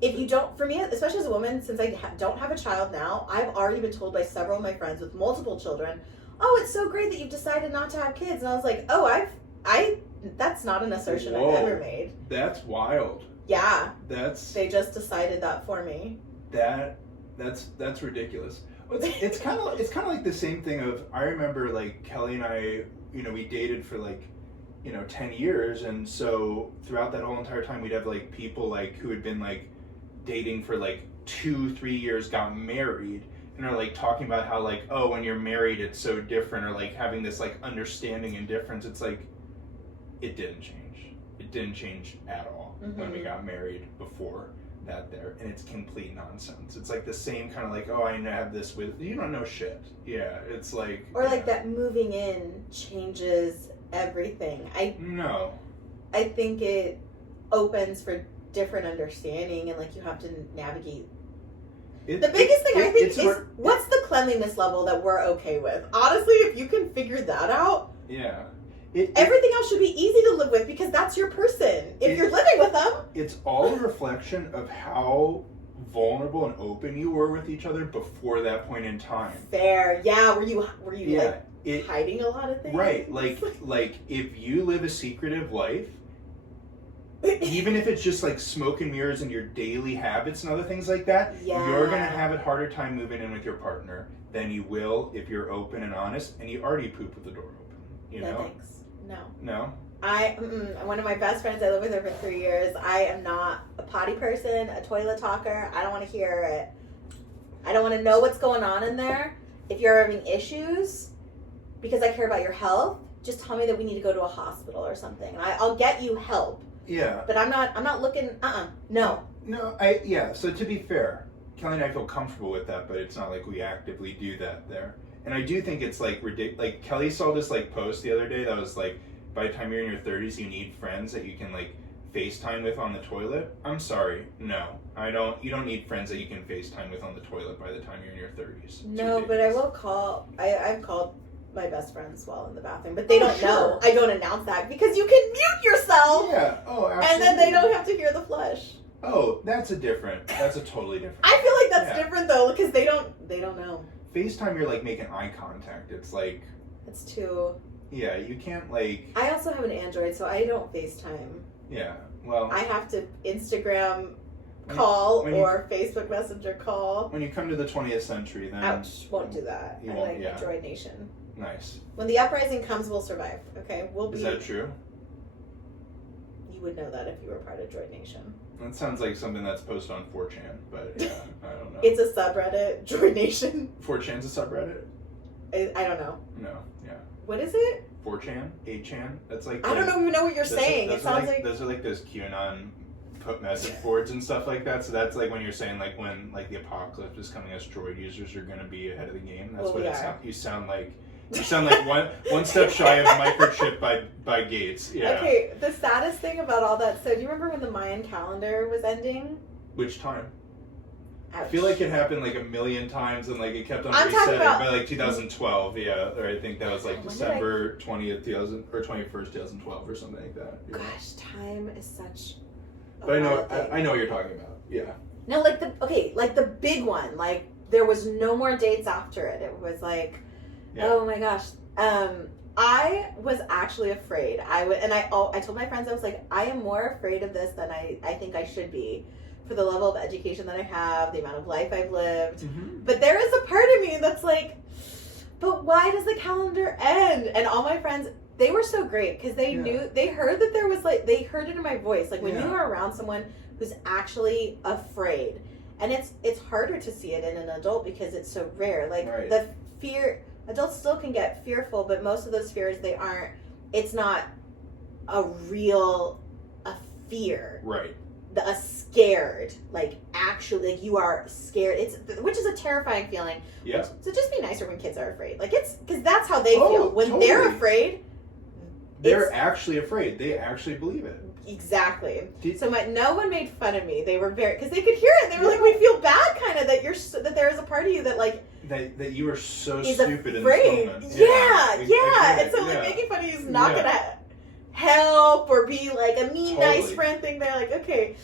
if you don't, for me, especially as a woman, since I don't have a child now, I've already been told by several of my friends with multiple children, oh, it's so great that you've decided not to have kids. And I was like, oh, that's not an assertion I've ever made. That's wild. Yeah. They just decided that for me. That's ridiculous. It's kind of like the same thing of, I remember like Kelly and I, we dated for like 10 years, and so throughout that whole entire time we'd have like people like who had been like dating for like 2-3 years, got married, and are like talking about how like, oh, when you're married it's so different, or like having this like understanding and difference. It's like, it didn't change at all when we got married before that there, and it's complete nonsense. It's like the same kind of like, oh, I have this with you, don't know shit. Yeah, it's like, or like that moving in changes everything. I think it opens for different understanding, and like you have to navigate. The biggest thing I think is what's the cleanliness level that we're okay with. Honestly, if you can figure that out, everything else should be easy to live with, because that's your person. If you're living with them, it's all a reflection of how vulnerable and open you were with each other before that point in time. Fair, yeah. Were you like hiding a lot of things? Right, like if you live a secretive life, even if it's just like smoke and mirrors in your daily habits and other things like that, you're gonna have a harder time moving in with your partner than you will if you're open and honest, and you already poop with the door open. No thanks. No. One of my best friends, I lived with her for 3 years. I am not a potty person, a toilet talker. I don't want to hear it. I don't want to know what's going on in there. If you're having issues, because I care about your health, just tell me that we need to go to a hospital or something. I'll get you help. Yeah. But I'm not looking. No. No. So to be fair, Kelly and I feel comfortable with that, but it's not like we actively do that there. And I do think it's like ridiculous. Like Kelly saw this like post the other day that was like, by the time you're in your 30s, you need friends that you can like FaceTime with on the toilet, I'm sorry, no. You don't need friends that you can FaceTime with on the toilet by the time you're in your 30s. It's No, ridiculous. but I will call, I've called my best friends while in the bathroom, but they don't sure. know. I don't announce that because you can mute yourself. Yeah, oh, absolutely. And then they don't have to hear the flush. Oh, that's a totally different. I feel like that's different though, because they don't know. FaceTime, you're like making eye contact. It's like, It's too. yeah, you can't like. I also have an Android, so I don't FaceTime. Yeah, well. I have to Instagram call or Facebook Messenger call. When you come to the 20th century, then. Ouch, won't do that. I like Android Nation. Nice. When the uprising comes, we'll survive. Okay, we'll be. Is that true? You would know that if you were part of Droid Nation. That sounds like something that's posted on 4chan, but yeah, I don't know. It's a subreddit, Droid Nation. 4chan's a subreddit? I don't know. No, yeah. What is it? 4chan? 8chan? That's like. I don't even know what you're saying. It sounds like. Those are like those QAnon put message boards and stuff like that. So that's like when you're saying like when like the apocalypse is coming, as droid users are going to be ahead of the game. That's what it sounds. You sound like. You sound like one step shy of microchip by Gates. Yeah. Okay, the saddest thing about all that. So, do you remember when the Mayan calendar was ending? Which time? Ouch. I feel like it happened like a million times and like it kept on resetting by like 2012. Yeah, or I think that was like December 20th, 2000 or 21st, 2012 or something like that. Yeah. Gosh, time is such. But I know what you're talking about. Yeah. No, like the big one. Like there was no more dates after it. It was like. Yeah. Oh my gosh. I was actually afraid. I told my friends, I was like, I am more afraid of this than I think I should be for the level of education that I have, the amount of life I've lived. Mm-hmm. But there is a part of me that's like, but why does the calendar end? And all my friends, they were so great because they knew, they heard that there was like, they heard it in my voice. Like when you are around someone who's actually afraid, and it's harder to see it in an adult because it's so rare. Like the fear, adults still can get fearful, but most of those fears, it's not a fear. Right. A scared, like actually, like you are scared. Which is a terrifying feeling. Yeah. So just be nicer when kids are afraid. Like it's, because that's how they feel. When they're afraid. They're actually afraid. They actually believe it. Exactly. So no one made fun of me. They were because they could hear it. They were like, we feel bad kind of that there is a part of you that like. That you were so stupid afraid. in this moment. Yeah. And so like making fun of you is not going to help or be like a mean, nice friend thing. They're like, okay.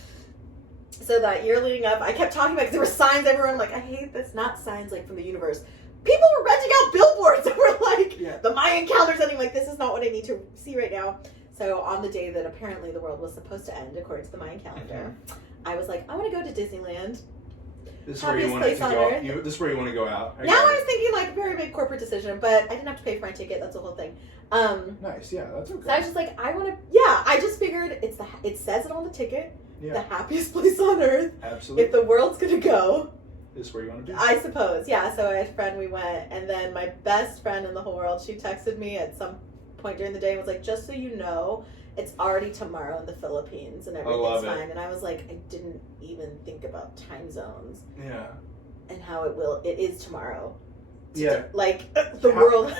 So that year leading up, I kept talking about, because there were signs everywhere. I'm like, I hate this. Not signs like from the universe. People were renting out billboards that were like, the Mayan calendar's ending. Like, this is not what I need to see right now. So on the day that apparently the world was supposed to end, according to the Mayan calendar, I was like, I want to go to Disneyland. This is where you want to go. This is where you want to go out. Now I was thinking like a very big corporate decision, but I didn't have to pay for my ticket. That's the whole thing. Nice, yeah, that's okay. So I was just like, I want to. Yeah, I just figured it says it on the ticket. Yeah. The happiest place on earth. Absolutely. If the world's gonna go. This is where you want to be. I suppose, yeah. So I had a friend, we went, and then my best friend in the whole world, she texted me at some point during the day and was like, just so you know, it's already tomorrow in the Philippines and everything's fine. And I was like, I didn't even think about time zones. Yeah. And how it is tomorrow. Yeah. Like the world.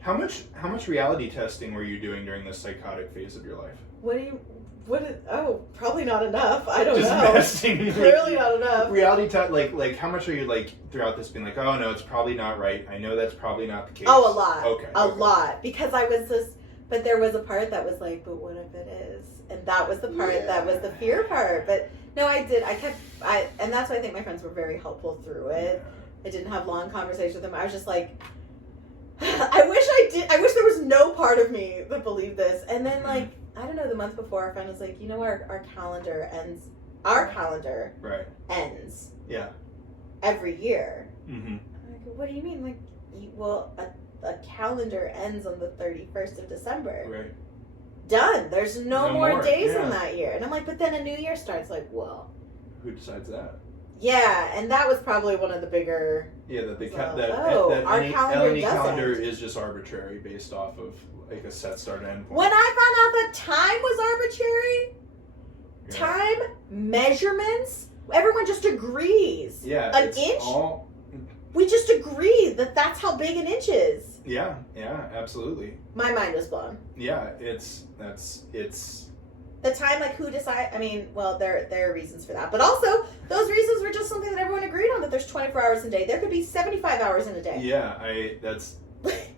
How much reality testing were you doing during this psychotic phase of your life? Probably not enough. I don't know. Clearly not enough. Reality test, like how much are you like throughout this being like, oh no, it's probably not right. I know that's probably not the case. Oh, a lot. Okay. A lot. Because I was but there was a part that was like, but what if it is? And that was the part that was the fear part. But no, and that's why I think my friends were very helpful through it. I didn't have long conversations with them. I was just like, I wish there was no part of me that believed this. And then like, I don't know, the month before, our friend was like, you know, our calendar ends. Our calendar ends. Yeah. Every year. Mm-hmm. I'm like, what do you mean? Like, a calendar ends on the 31st of December. Right. Done. There's no more days in that year. And I'm like, but then a new year starts. Like, well. Who decides that? Yeah, and that was probably one of the bigger. Yeah, our calendar is just arbitrary based off of like a set start end point. When I found out that time was arbitrary, time measurements, everyone just agrees. Yeah, an inch. We just agree that that's how big an inch is. Yeah, absolutely. My mind was blown. Yeah, the time, like, who decide? I mean, well, there are reasons for that, but also those reasons were just something that everyone agreed on. That there's 24 hours in a day. There could be 75 hours in a day. Yeah, that's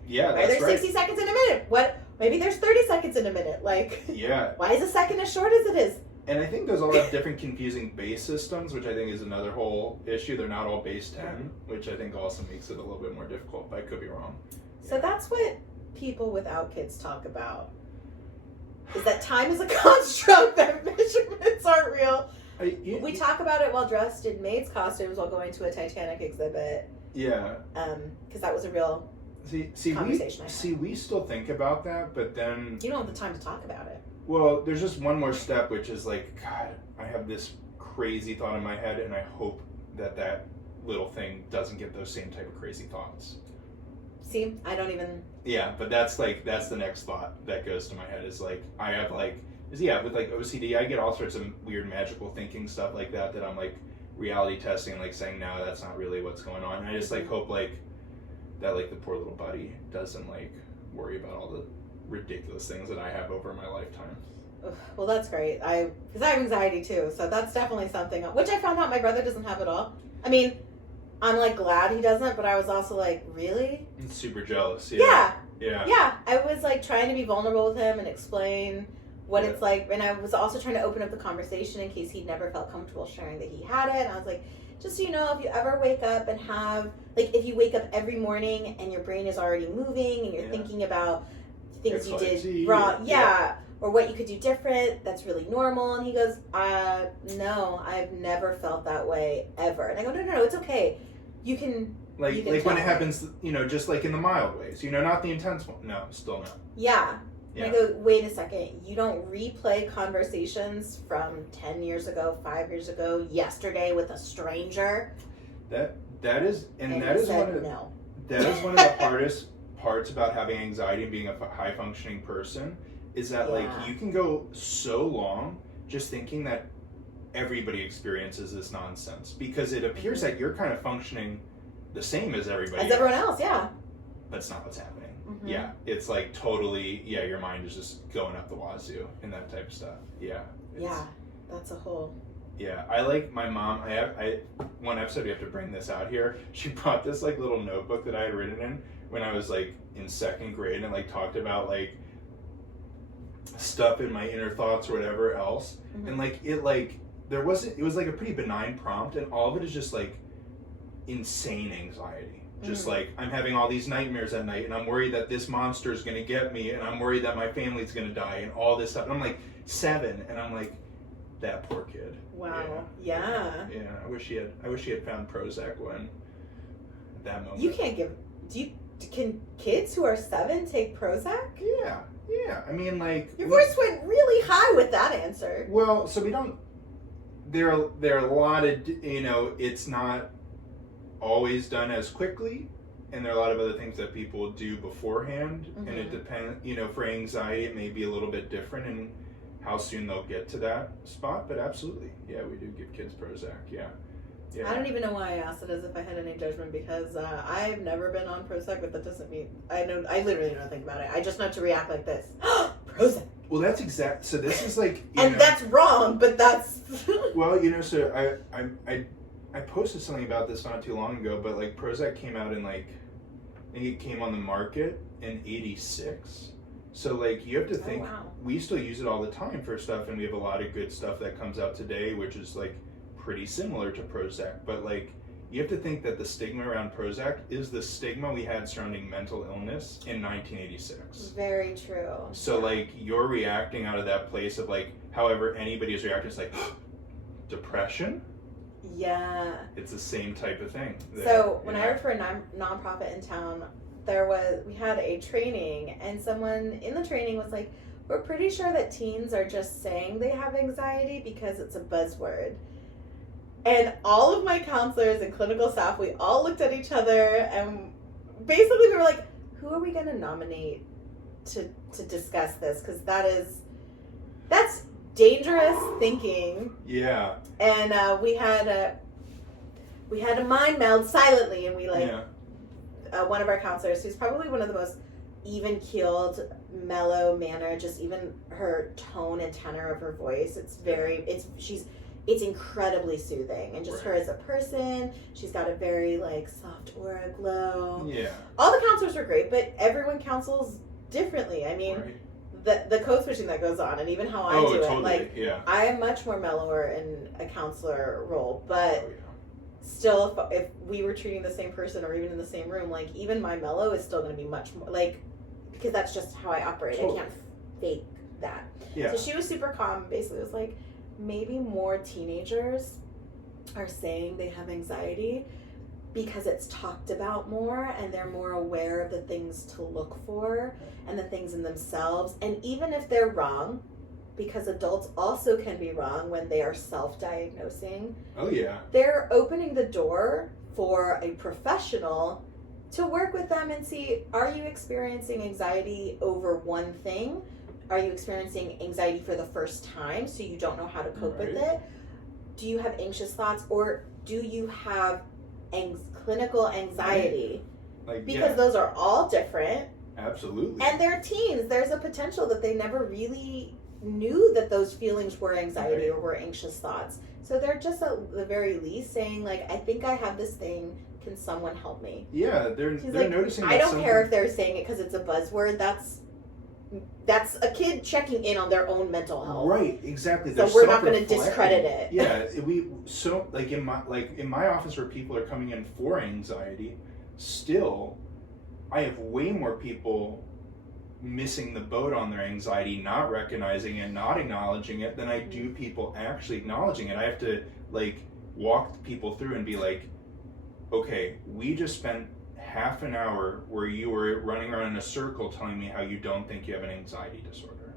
yeah, why that's there's 60 seconds in a minute? What? Maybe there's 30 seconds in a minute. Like, yeah. Why is a second as short as it is? And I think there's a lot of different confusing base systems, which I think is another whole issue. They're not all base 10, which I think also makes it a little bit more difficult, but I could be wrong. So that's what people without kids talk about. Is that time is a construct, that measurements aren't real. We talk about it while dressed in maids' costumes while going to a Titanic exhibit. Yeah. Because that was a real conversation. We still think about that, but then... You don't have the time to talk about it. Well, there's just one more step, which is like, God, I have this crazy thought in my head, and I hope that little thing doesn't get those same type of crazy thoughts. See, I don't even... Yeah, but that's the next thought that goes to my head is like, I have like, with like OCD, I get all sorts of weird magical thinking stuff like that I'm like reality testing, like saying, no, that's not really what's going on. And I just like hope like that like the poor little buddy doesn't like worry about all the ridiculous things that I have over my lifetime. Well, that's great. Because I have anxiety too, so that's definitely something, which I found out my brother doesn't have at all. I mean, I'm like glad he doesn't, but I was also like, really? I'm super jealous. Yeah. I was like trying to be vulnerable with him and explain what it's like, and I was also trying to open up the conversation in case he'd never felt comfortable sharing that he had it. And I was like, just so you know, if you ever wake up and have, like, if you wake up every morning and your brain is already moving and you're thinking about things you did wrong, or what you could do different, that's really normal. And he goes, no, I've never felt that way ever. And I go, no, it's okay. You can when it happens, just like in the mild ways, not the intense one. No, still no. Yeah. And I go, wait a second, you don't replay conversations from 10 years ago, 5 years ago, yesterday with a stranger? That is one of the hardest parts about having anxiety and being a high functioning person is that like you can go so long just thinking that everybody experiences this nonsense because it appears that you're kind of functioning the same as everybody else. Everyone else, yeah. That's not what's happening. Mm-hmm. Yeah, it's like totally, your mind is just going up the wazoo and that type of stuff. Yeah. That's a whole... Yeah, I like my mom, I one episode we have to bring this out here, she brought this like little notebook that I had written in when I was like in second grade and like talked about like stuff in my inner thoughts or whatever else. Mm-hmm. And like it was like a pretty benign prompt and all of it is just like insane anxiety. Just like, I'm having all these nightmares at night and I'm worried that this monster is going to get me and I'm worried that my family's going to die and all this stuff. And I'm like 7 and I'm like, that poor kid. Wow. Yeah. I wish he had found Prozac when at that moment. You can't give, can kids who are 7 take Prozac? Yeah. I mean like. Your voice went really high with that answer. Well, so we don't, there are a lot of, it's not always done as quickly and there are a lot of other things that people do beforehand and it depends for anxiety it may be a little bit different in how soon they'll get to that spot, but absolutely we do give kids Prozac. I don't even know why I asked it as if I had any judgment because I've never been on Prozac, but that doesn't mean I literally don't think about it. I just know to react like this. Prozac. Well, that's exact. So this is like that's wrong, but that's well, so I posted something about this not too long ago, but like Prozac came out in like, I think it came on the market in '86. So like you have to think, we still use it all the time for stuff, and we have a lot of good stuff that comes out today, which is like pretty similar to Prozac. But like you have to think that the stigma around Prozac is the stigma we had surrounding mental illness in 1986. Very true. So like you're reacting out of that place of like, however anybody is reacting, it's like depression. Yeah. It's the same type of thing. So when I worked for a nonprofit in town, we had a training and someone in the training was like, we're pretty sure that teens are just saying they have anxiety because it's a buzzword. And all of my counselors and clinical staff, we all looked at each other and basically we were like, who are we going to nominate to discuss this? Because that's dangerous thinking. Yeah. And we had a mind meld silently, and we one of our counselors, who's probably one of the most even-keeled mellow manner, just even her tone and tenor of her voice. It's incredibly soothing, and just her as a person, she's got a very like soft aura glow. Yeah. All the counselors were great, but everyone counsels differently. I mean, the code switching that goes on, and even how I do it, like I am much more mellower in a counselor role, but still, if we were treating the same person or even in the same room, like even my mellow is still going to be much more like, because that's just how I operate. I can't fake that. So she was super calm. Basically, it was like, maybe more teenagers are saying they have anxiety because it's talked about more, and they're more aware of the things to look for and the things in themselves. And even if they're wrong, because adults also can be wrong when they are self-diagnosing. Oh yeah. They're opening the door for a professional to work with them and see, are you experiencing anxiety over one thing? Are you experiencing anxiety for the first time, so you don't know how to cope with it? Do you have anxious thoughts, or do you have clinical anxiety? Like, because those are all different. Absolutely. And they're teens. There's a potential that they never really knew that those feelings were anxiety or were anxious thoughts. So they're just at the very least saying, like, I think I have this thing. Can someone help me? Yeah, they're like, noticing. I don't care if they're saying it because it's a buzzword. That's a kid checking in on their own mental health. Right, exactly. So we're not going to discredit it. Yeah, in my office where people are coming in for anxiety, still, I have way more people missing the boat on their anxiety, not recognizing it, not acknowledging it, than I do people actually acknowledging it. I have to like walk people through and be like, okay, we just spent half an hour where you were running around in a circle telling me how you don't think you have an anxiety disorder.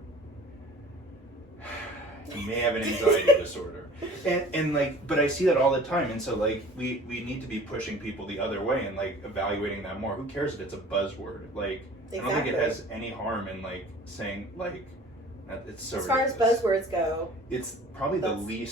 You may have an anxiety disorder. And like, but I see that all the time, and so like we need to be pushing people the other way and like evaluating that more. Who cares if it's a buzzword? Like, I don't think it has any harm in like saying like it's so. As far as buzzwords go, it's probably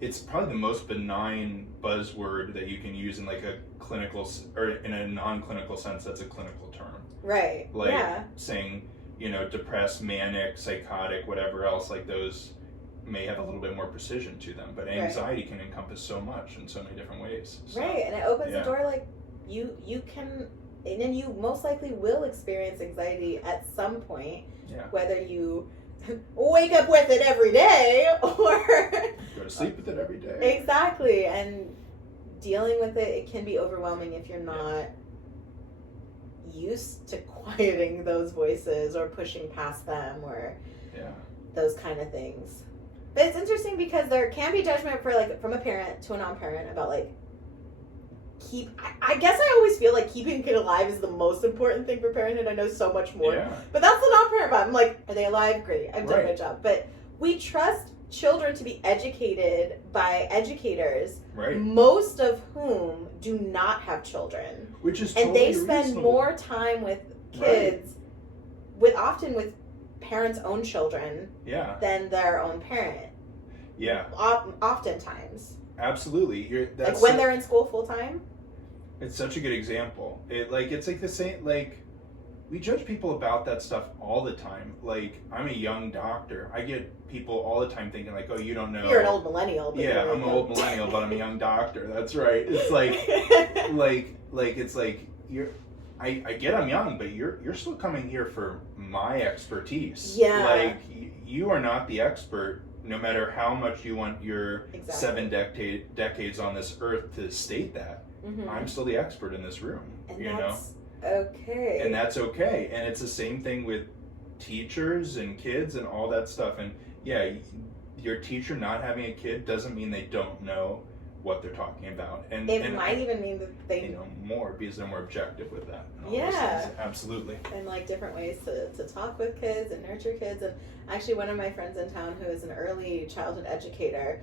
it's probably the most benign buzzword that you can use in like a clinical or in a non-clinical sense. That's a clinical term, right? Like saying, depressed, manic, psychotic, whatever else. Like those may have a little bit more precision to them, but anxiety can encompass so much in so many different ways. So, right, and it opens the door. Like you can, and then you most likely will experience anxiety at some point. Yeah. Whether you wake up with it every day or go to sleep with it every day. Exactly. And dealing with it can be overwhelming if you're not used to quieting those voices or pushing past them or those kind of things. But it's interesting because there can be judgment for like from a parent to a non-parent about like I guess I always feel like keeping a kid alive is the most important thing for parenthood. I know so much more. Yeah. But that's the non-parent part. I'm like, are they alive? Great. I've done a good job. But we trust children to be educated by educators, most of whom do not have children. Which is totally reasonable. And they spend more time with kids, often with parents' own children than their own parent. Yeah. Oftentimes. Absolutely. Like when they're in school full time? It's such a good example. It's like the same, like, we judge people about that stuff all the time. Like, I'm a young doctor. I get people all the time thinking like, oh, you don't know. You're an old millennial. Yeah, I'm an old millennial, but I'm a young doctor. That's right. It's like, it's like, I get I'm young, but you're still coming here for my expertise. Yeah. Like, you are not the expert, no matter how much you want your 7 decades on this earth to state that. Mm-hmm. I'm still the expert in this room. And that's okay. And that's okay. And it's the same thing with teachers and kids and all that stuff. And your teacher not having a kid doesn't mean they don't know what they're talking about. And it might even mean that they know more because they're more objective with that. Absolutely. And like different ways to talk with kids and nurture kids. And actually one of my friends in town who is an early childhood educator,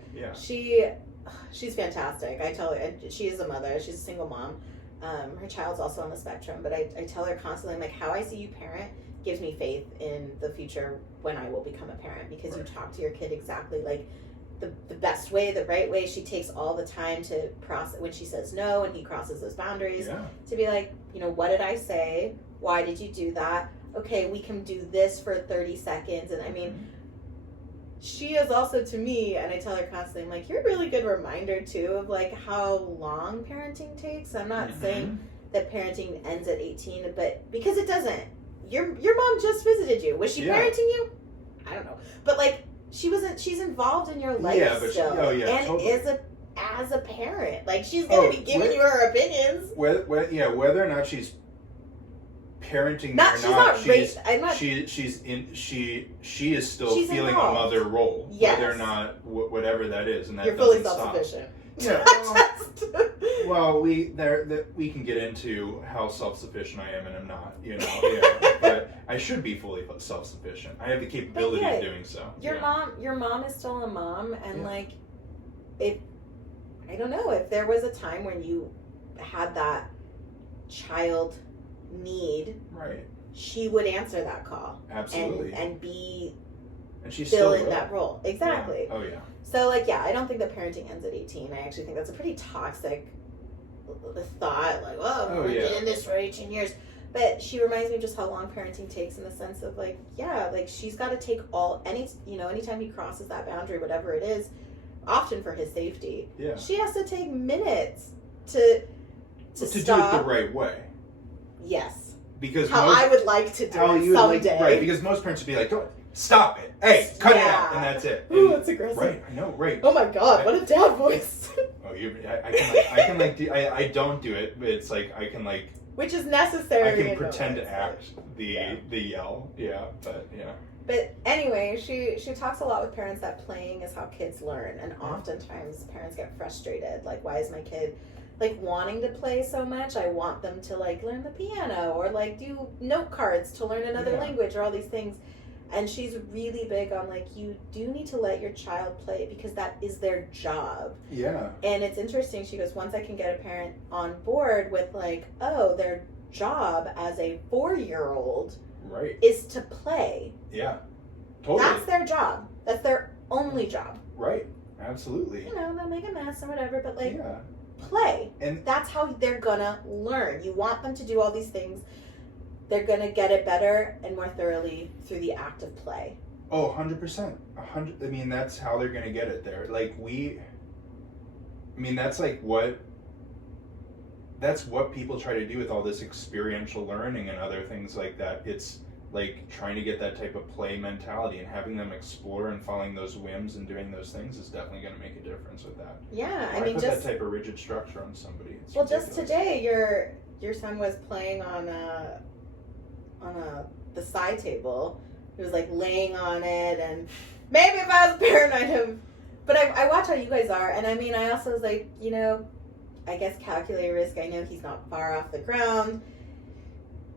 she's fantastic. I tell her, she is a mother, she's a single mom. Her child's also on the spectrum, but I tell her constantly, like, how I see you parent gives me faith in the future when I will become a parent, because you talk to your kid exactly like the best way, the right way. She takes all the time to process when she says no and he crosses those boundaries to be like, what did I say? Why did you do that? okay, we can do this for 30 seconds. And I mean, she is also to me, and I tell her constantly, I'm like, you're a really good reminder too of like how long parenting takes. I'm not saying that parenting ends at 18, but because it doesn't. Your mom just visited you. Was she parenting you? I don't know. But like she's involved in your life still. And totally. as a parent. Like she's gonna be giving you her opinions. Whether or not she's parenting she is still feeling involved. a mother role, whether or not whatever that is, and that you're doesn't fully self-sufficient. Yeah. Well, we can get into how self-sufficient I am and I'm not, but I should be fully self-sufficient. I have the capability of doing so. Your mom is still a mom, and like, I don't know if there was a time when you had that child need, right? She would answer that call, absolutely, and be, and she's still in that role, exactly. Yeah. Oh yeah. So like, I don't think that parenting ends at 18. I actually think that's a pretty toxic thought. Like, we're doing this for 18 years. But she reminds me of just how long parenting takes in the sense of like, she's got to take anytime he crosses that boundary, whatever it is, often for his safety. Yeah. She has to take minutes to stop. Do it the right way. Yes. Because I would like to do it someday. Right, because most parents would be like, don't stop it. Hey, cut it out, and that's it. Ooh, that's aggressive. Right, I know, right. Oh my god, what a dad voice. Oh, I don't do it, but it's like I can like. Which is necessary. I can pretend to act the yell, But anyway, she talks a lot with parents that playing is how kids learn, and oftentimes parents get frustrated. Like, why is my kid like wanting to play so much? I want them to like learn the piano or like do note cards to learn another language or all these things. And she's really big on like, you do need to let your child play because that is their job. Yeah. And it's interesting. She goes, once I can get a parent on board with like, oh, their job as a 4-year-old is to play. Yeah. Totally. That's their job. That's their only job. Right. Absolutely. They'll make a mess or whatever, but like, play. And that's how they're gonna learn. You want them to do all these things. They're going to get it better and more thoroughly through the act of play. Oh, 100%. I mean, that's how they're going to get it there. Like, that's what people try to do with all this experiential learning and other things like that. It's like trying to get that type of play mentality and having them explore and following those whims and doing those things is definitely going to make a difference with that. Yeah, I mean, put that type of rigid structure on somebody. It's ridiculous. Just today, your son was playing on the side table. He was like laying on it, and maybe if I was a parent I'd have, but I watch how you guys are, and I mean I also was like, I guess calculate risk. I know he's not far off the ground.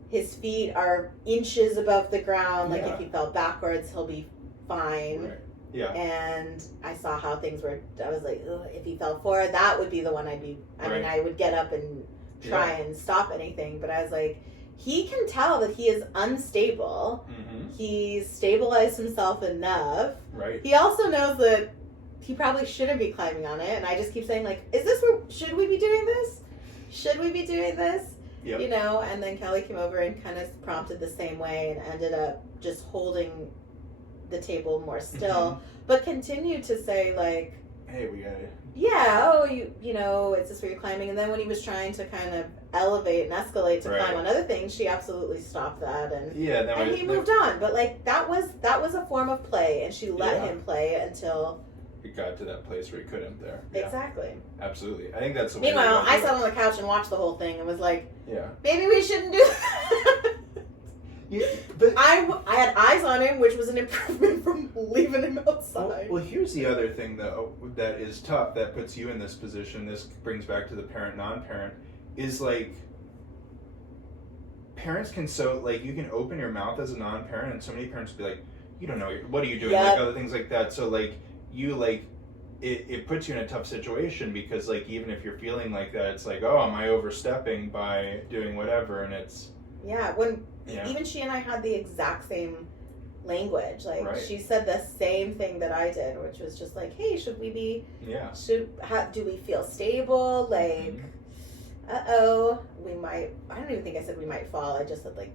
His feet are inches above the ground. Like if he fell backwards he'll be fine. Right. Yeah. And I saw how things were. I was like, if he fell forward, that would be the one I'd be. I mean, I would get up and try and stop anything, but I was like, he can tell that he is unstable. Mm-hmm. He's stabilized himself enough. Right. He also knows that he probably shouldn't be climbing on it, and I just keep saying, like, should we be doing this? Should we be doing this? Yep. And then Kelly came over and kind of prompted the same way and ended up just holding the table more still, but continued to say, like, hey, we got it. Yeah, is this where you're climbing? And then when he was trying to kind of elevate and escalate to climb on other things, she absolutely stopped that, and he moved on. But like that was a form of play, and she let him play until it got to that place where he couldn't there. Yeah. Exactly. Absolutely. I think that's the way. Meanwhile, I sat on the couch and watched the whole thing and was like, maybe we shouldn't do that. Yeah, but I had eyes on him, which was an improvement from leaving him outside. Well, here's the other thing, though, that is tough, that puts you in this position. This brings back to the parent, non-parent, is like, parents can you can open your mouth as a non-parent, and so many parents will be like, you don't know, what are you doing? Like, other things like that. So, like, it puts you in a tough situation because, like, even if you're feeling like that, it's like, oh, am I overstepping by doing whatever? And it's... Yeah, even she and I had the exact same language. Like, she said the same thing that I did, which was just like, hey, should we be... Yeah. Do we feel stable? Like, we might... I don't even think I said we might fall. I just said, like,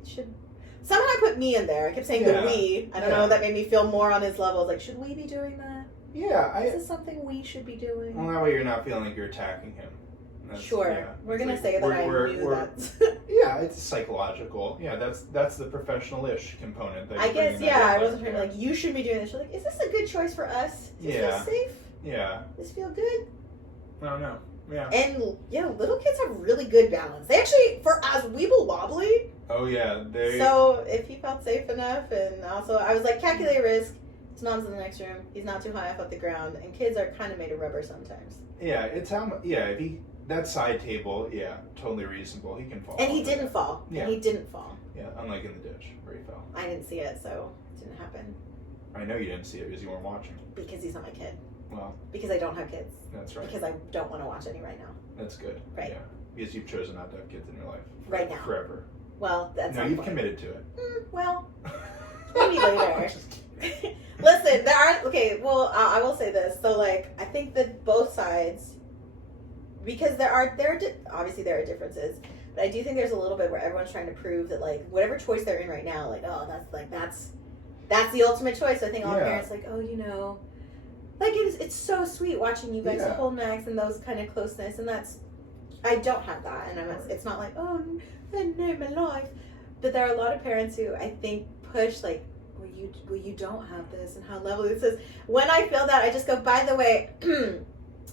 Somehow I put me in there. I kept saying the we. I don't know. That made me feel more on his level. Like, should we be doing that? Yeah. Is this something we should be doing? Well, that way you're not feeling like you're attacking him. Sure. Yeah, we're going to say that I knew that. Yeah, it's psychological. Yeah, that's the professional-ish component. That I guess, I wasn't trying to like, you should be doing this. You're like, is this a good choice for us? Does this feel safe? Yeah. Does this feel good? I don't know. Yeah. And, little kids have really good balance. They actually, for as weeble wobbly. Oh, yeah. So, if he felt safe enough, and also, I was like, calculate risk. His mom's in the next room. He's not too high up off the ground. And kids are kind of made of rubber sometimes. Yeah, it's how, if he, that side table, totally reasonable. He can fall. And he didn't fall. Yeah. And he didn't fall. Yeah, unlike in the ditch where he fell. I didn't see it, so it didn't happen. I know you didn't see it because you weren't watching. Because he's not my kid. Well. Because I don't have kids. That's right. Because I don't want to watch any right now. That's good. Right. Yeah. Because you've chosen not to have kids in your life. Right now. Forever. Well, that's no, you've committed to it. Well, maybe later. Listen, there aren't. Okay, well, I will say this. So, like, I think that both sides, because obviously there are differences, but I do think there's a little bit where everyone's trying to prove that, like, whatever choice they're in right now, like, oh, that's the ultimate choice. So I think all parents, like, oh, like it's so sweet watching you guys hold Max and those kind of closeness, and I don't have that, and it's not like, oh, I know my life, but there are a lot of parents who I think push like, well, you don't have this, and how lovely this is. When I feel that, I just go, by the way,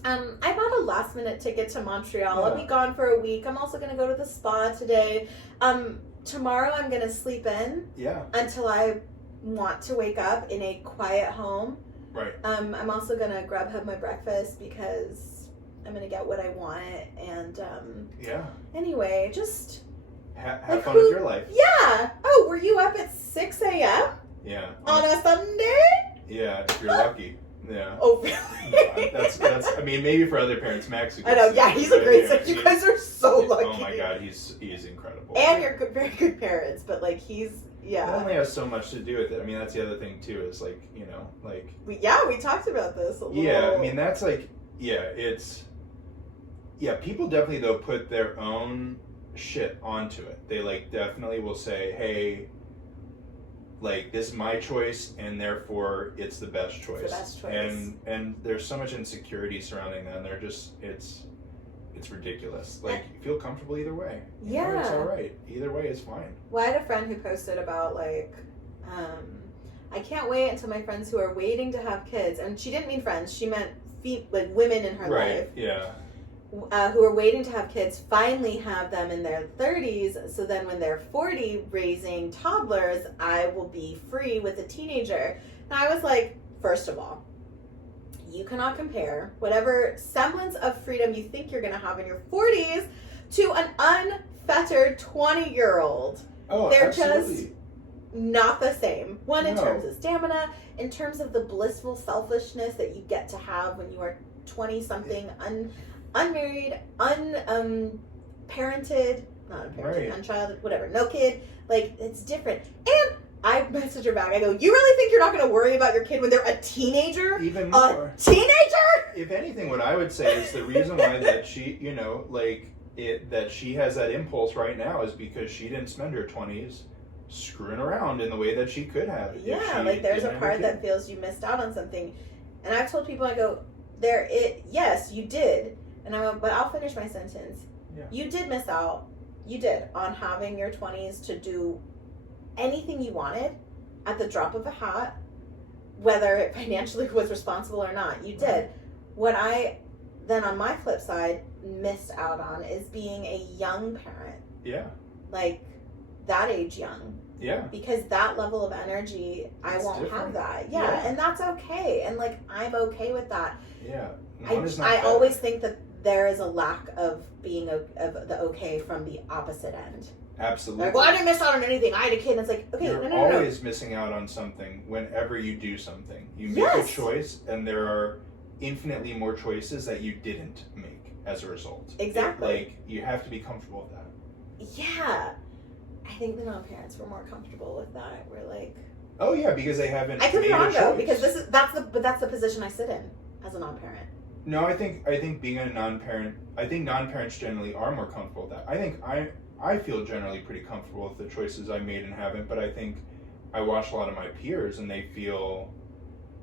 I bought a last minute ticket to Montreal. I'll be gone for a week. I'm also going to go to the spa today. Tomorrow I'm going to sleep in until I want to wake up in a quiet home. Right. I'm also going to Grubhub my breakfast because I'm going to get what I want. And anyway, just have fun with your life. Yeah. Oh, were you up at 6 a.m.? Yeah. On a Sunday? Yeah, if you're lucky. Yeah. Oh, really? that's. I mean, maybe for other parents, Max. I know. Yeah, he's a great son. You guys are so lucky. Oh my God, he's incredible. And you're very good parents, but like he's It only has so much to do with it. I mean, that's the other thing too. Is like we talked about this a little. Yeah, I mean that's like people definitely though put their own shit onto it. They like definitely will say, hey, like this is my choice and therefore it's the best choice. It's the best choice. And there's so much insecurity surrounding that, and they're just it's ridiculous. Like you feel comfortable either way. It's all right. Either way is fine. Well, I had a friend who posted about like I can't wait until my friends who are waiting to have kids, and she didn't mean friends, she meant like women in her life. Yeah. Who are waiting to have kids finally have them in their 30s, so then when they're 40 raising toddlers, I will be free with a teenager. And I was like, first of all, you cannot compare whatever semblance of freedom you think you're going to have in your 40s to an unfettered 20-year-old. Oh, they're absolutely. just not the same. One, in terms of stamina, in terms of the blissful selfishness that you get to have when you are 20-something, unmarried, unparented, not unparented, unchilded, whatever, no kid. Like, it's different. And I messaged her back. I go, you really think you're not going to worry about your kid when they're a teenager? Even more. A teenager? If anything, what I would say is the reason why that she, that she has that impulse right now is because she didn't spend her 20s screwing around in the way that she could have. Yeah, like there's a part that feels you missed out on something. And I've told people, I go, yes, you did. And I went, but I'll finish my sentence. Yeah. You did miss out. You did on having your 20s to do anything you wanted at the drop of a hat, whether it financially was responsible or not. You did. Right. What I then on my flip side missed out on is being a young parent. Yeah. Like that age young. Yeah. Because that level of energy, I won't have that. Yeah. And that's okay. And like I'm okay with that. Yeah. I always think that there is a lack of being of the okay from the opposite end. Absolutely. Like, well, I didn't miss out on anything. I had a kid, and it's like, okay, you're always missing out on something whenever you do something. You make a choice, and there are infinitely more choices that you didn't make as a result. Exactly. You have to be comfortable with that. Yeah. I think the non-parents were more comfortable with that. We're like, oh yeah, because they haven't. I could be wrong though, because that's the position I sit in as a non-parent. No, I think being a non-parent, I think non-parents generally are more comfortable with that. I think I feel generally pretty comfortable with the choices I made and haven't, but I think I watch a lot of my peers and they feel,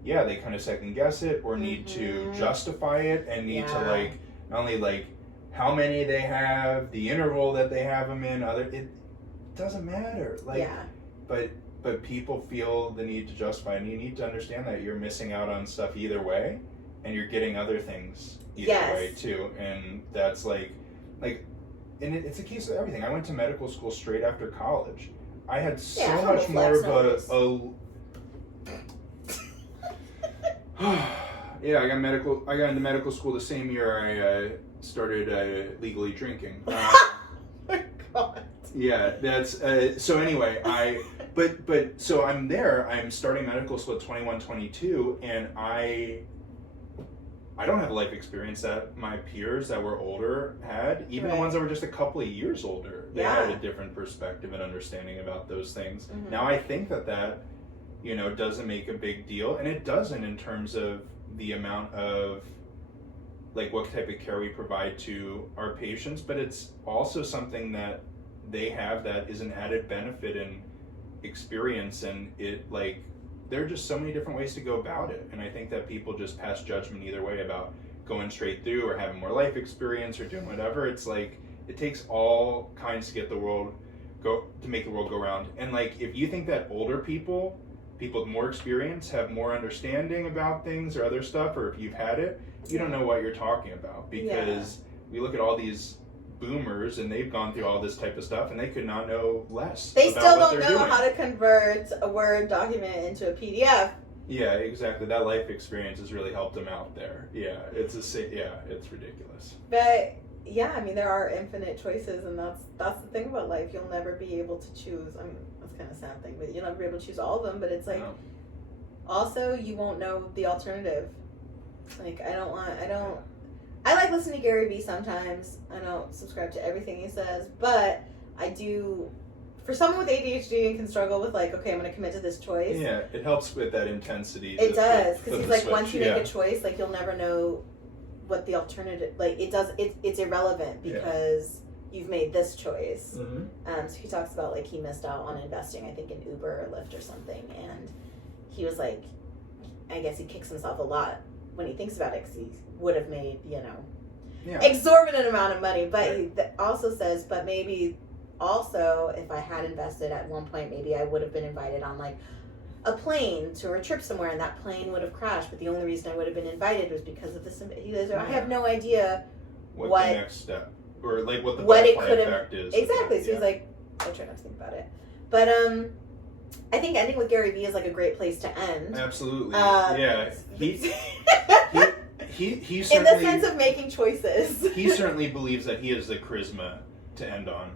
yeah, they kind of second guess it or need to justify it and need to like, not only like how many they have, the interval that they have them in, it doesn't matter. Like, but people feel the need to justify, and you need to understand that you're missing out on stuff either way, and you're getting other things either way too, and that's like, and it's a case of everything. I went to medical school straight after college. I had so much more of yeah, I got into medical school the same year I started legally drinking. Oh my God. Yeah, that's so anyway, so I'm starting medical school at 21, 22, and I don't have the life experience that my peers that were older had, even the ones that were just a couple of years older. They had a different perspective and understanding about those things. Now I think that doesn't make a big deal, and it doesn't in terms of the amount of like what type of care we provide to our patients, but it's also something that they have that is an added benefit and experience, and it like there are just so many different ways to go about it, and I think that people just pass judgment either way about going straight through or having more life experience or doing whatever. It's like it takes all kinds to make the world go around, and like if you think that older people with more experience have more understanding about things or other stuff, or if you've had it, you don't know what you're talking about, because we look at all these boomers and they've gone through all this type of stuff and they could not know less. They still don't know how to convert a Word document into a PDF. Yeah, exactly. That life experience has really helped them out there. Yeah, it's ridiculous. But yeah, I mean, there are infinite choices, and that's the thing about life. You'll never be able to choose. I mean, that's kind of a sad thing, but you'll never be able to choose all of them. But it's like, also, you won't know the alternative. Like, I like listening to Gary Vee sometimes. I don't subscribe to everything he says, but I do. For someone with ADHD and can struggle with like, okay, I'm going to commit to this choice. Yeah, it helps with that intensity. It does, because he's like, once you make a choice, like you'll never know what the alternative. Like it's irrelevant because you've made this choice. So he talks about like he missed out on investing, I think in Uber or Lyft or something, and he was like, I guess he kicks himself a lot when he thinks about it, because he would have made, exorbitant amount of money. But he also says, but maybe also if I had invested at one point, maybe I would have been invited on like a plane to a trip somewhere, and that plane would have crashed. But the only reason I would have been invited was because of this. He goes, I have no idea what the next step or like what the effect is. Exactly. So he's like, I'll try not to think about it. But I think ending with Gary Vee is like a great place to end. Absolutely. He certainly, in the sense of making choices. He certainly believes that he has the charisma to end on.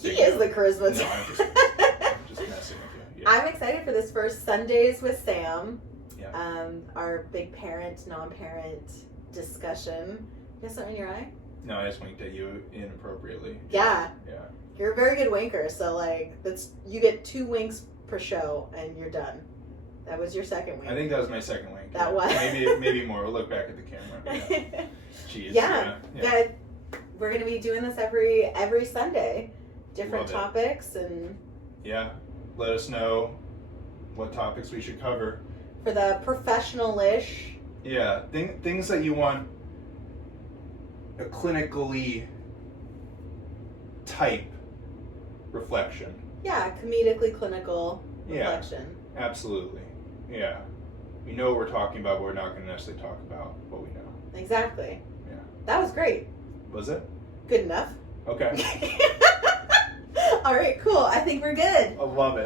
He is the charisma. No, I'm just messing with you. Yeah. I'm excited for this first Sundays with Sam. Yeah. Our big parent, non-parent discussion. You got something in your eye? No, I just winked at you inappropriately. Yeah. Yeah. You're a very good winker, so like you get 2 winks per show and you're done. That was your second wink. I think that was my second wink. That was maybe more. We'll look back at the camera. Yeah. Jeez. Yeah. We're gonna be doing this every Sunday, different topics, and let us know what topics we should cover for the professional-ish. Yeah, things that you want a clinically type reflection. Yeah, comedically clinical reflection. Yeah, absolutely. Yeah. We know what we're talking about, but we're not going to necessarily talk about what we know. Exactly. Yeah. That was great. Was it? Good enough. Okay. All right, cool. I think we're good. I love it.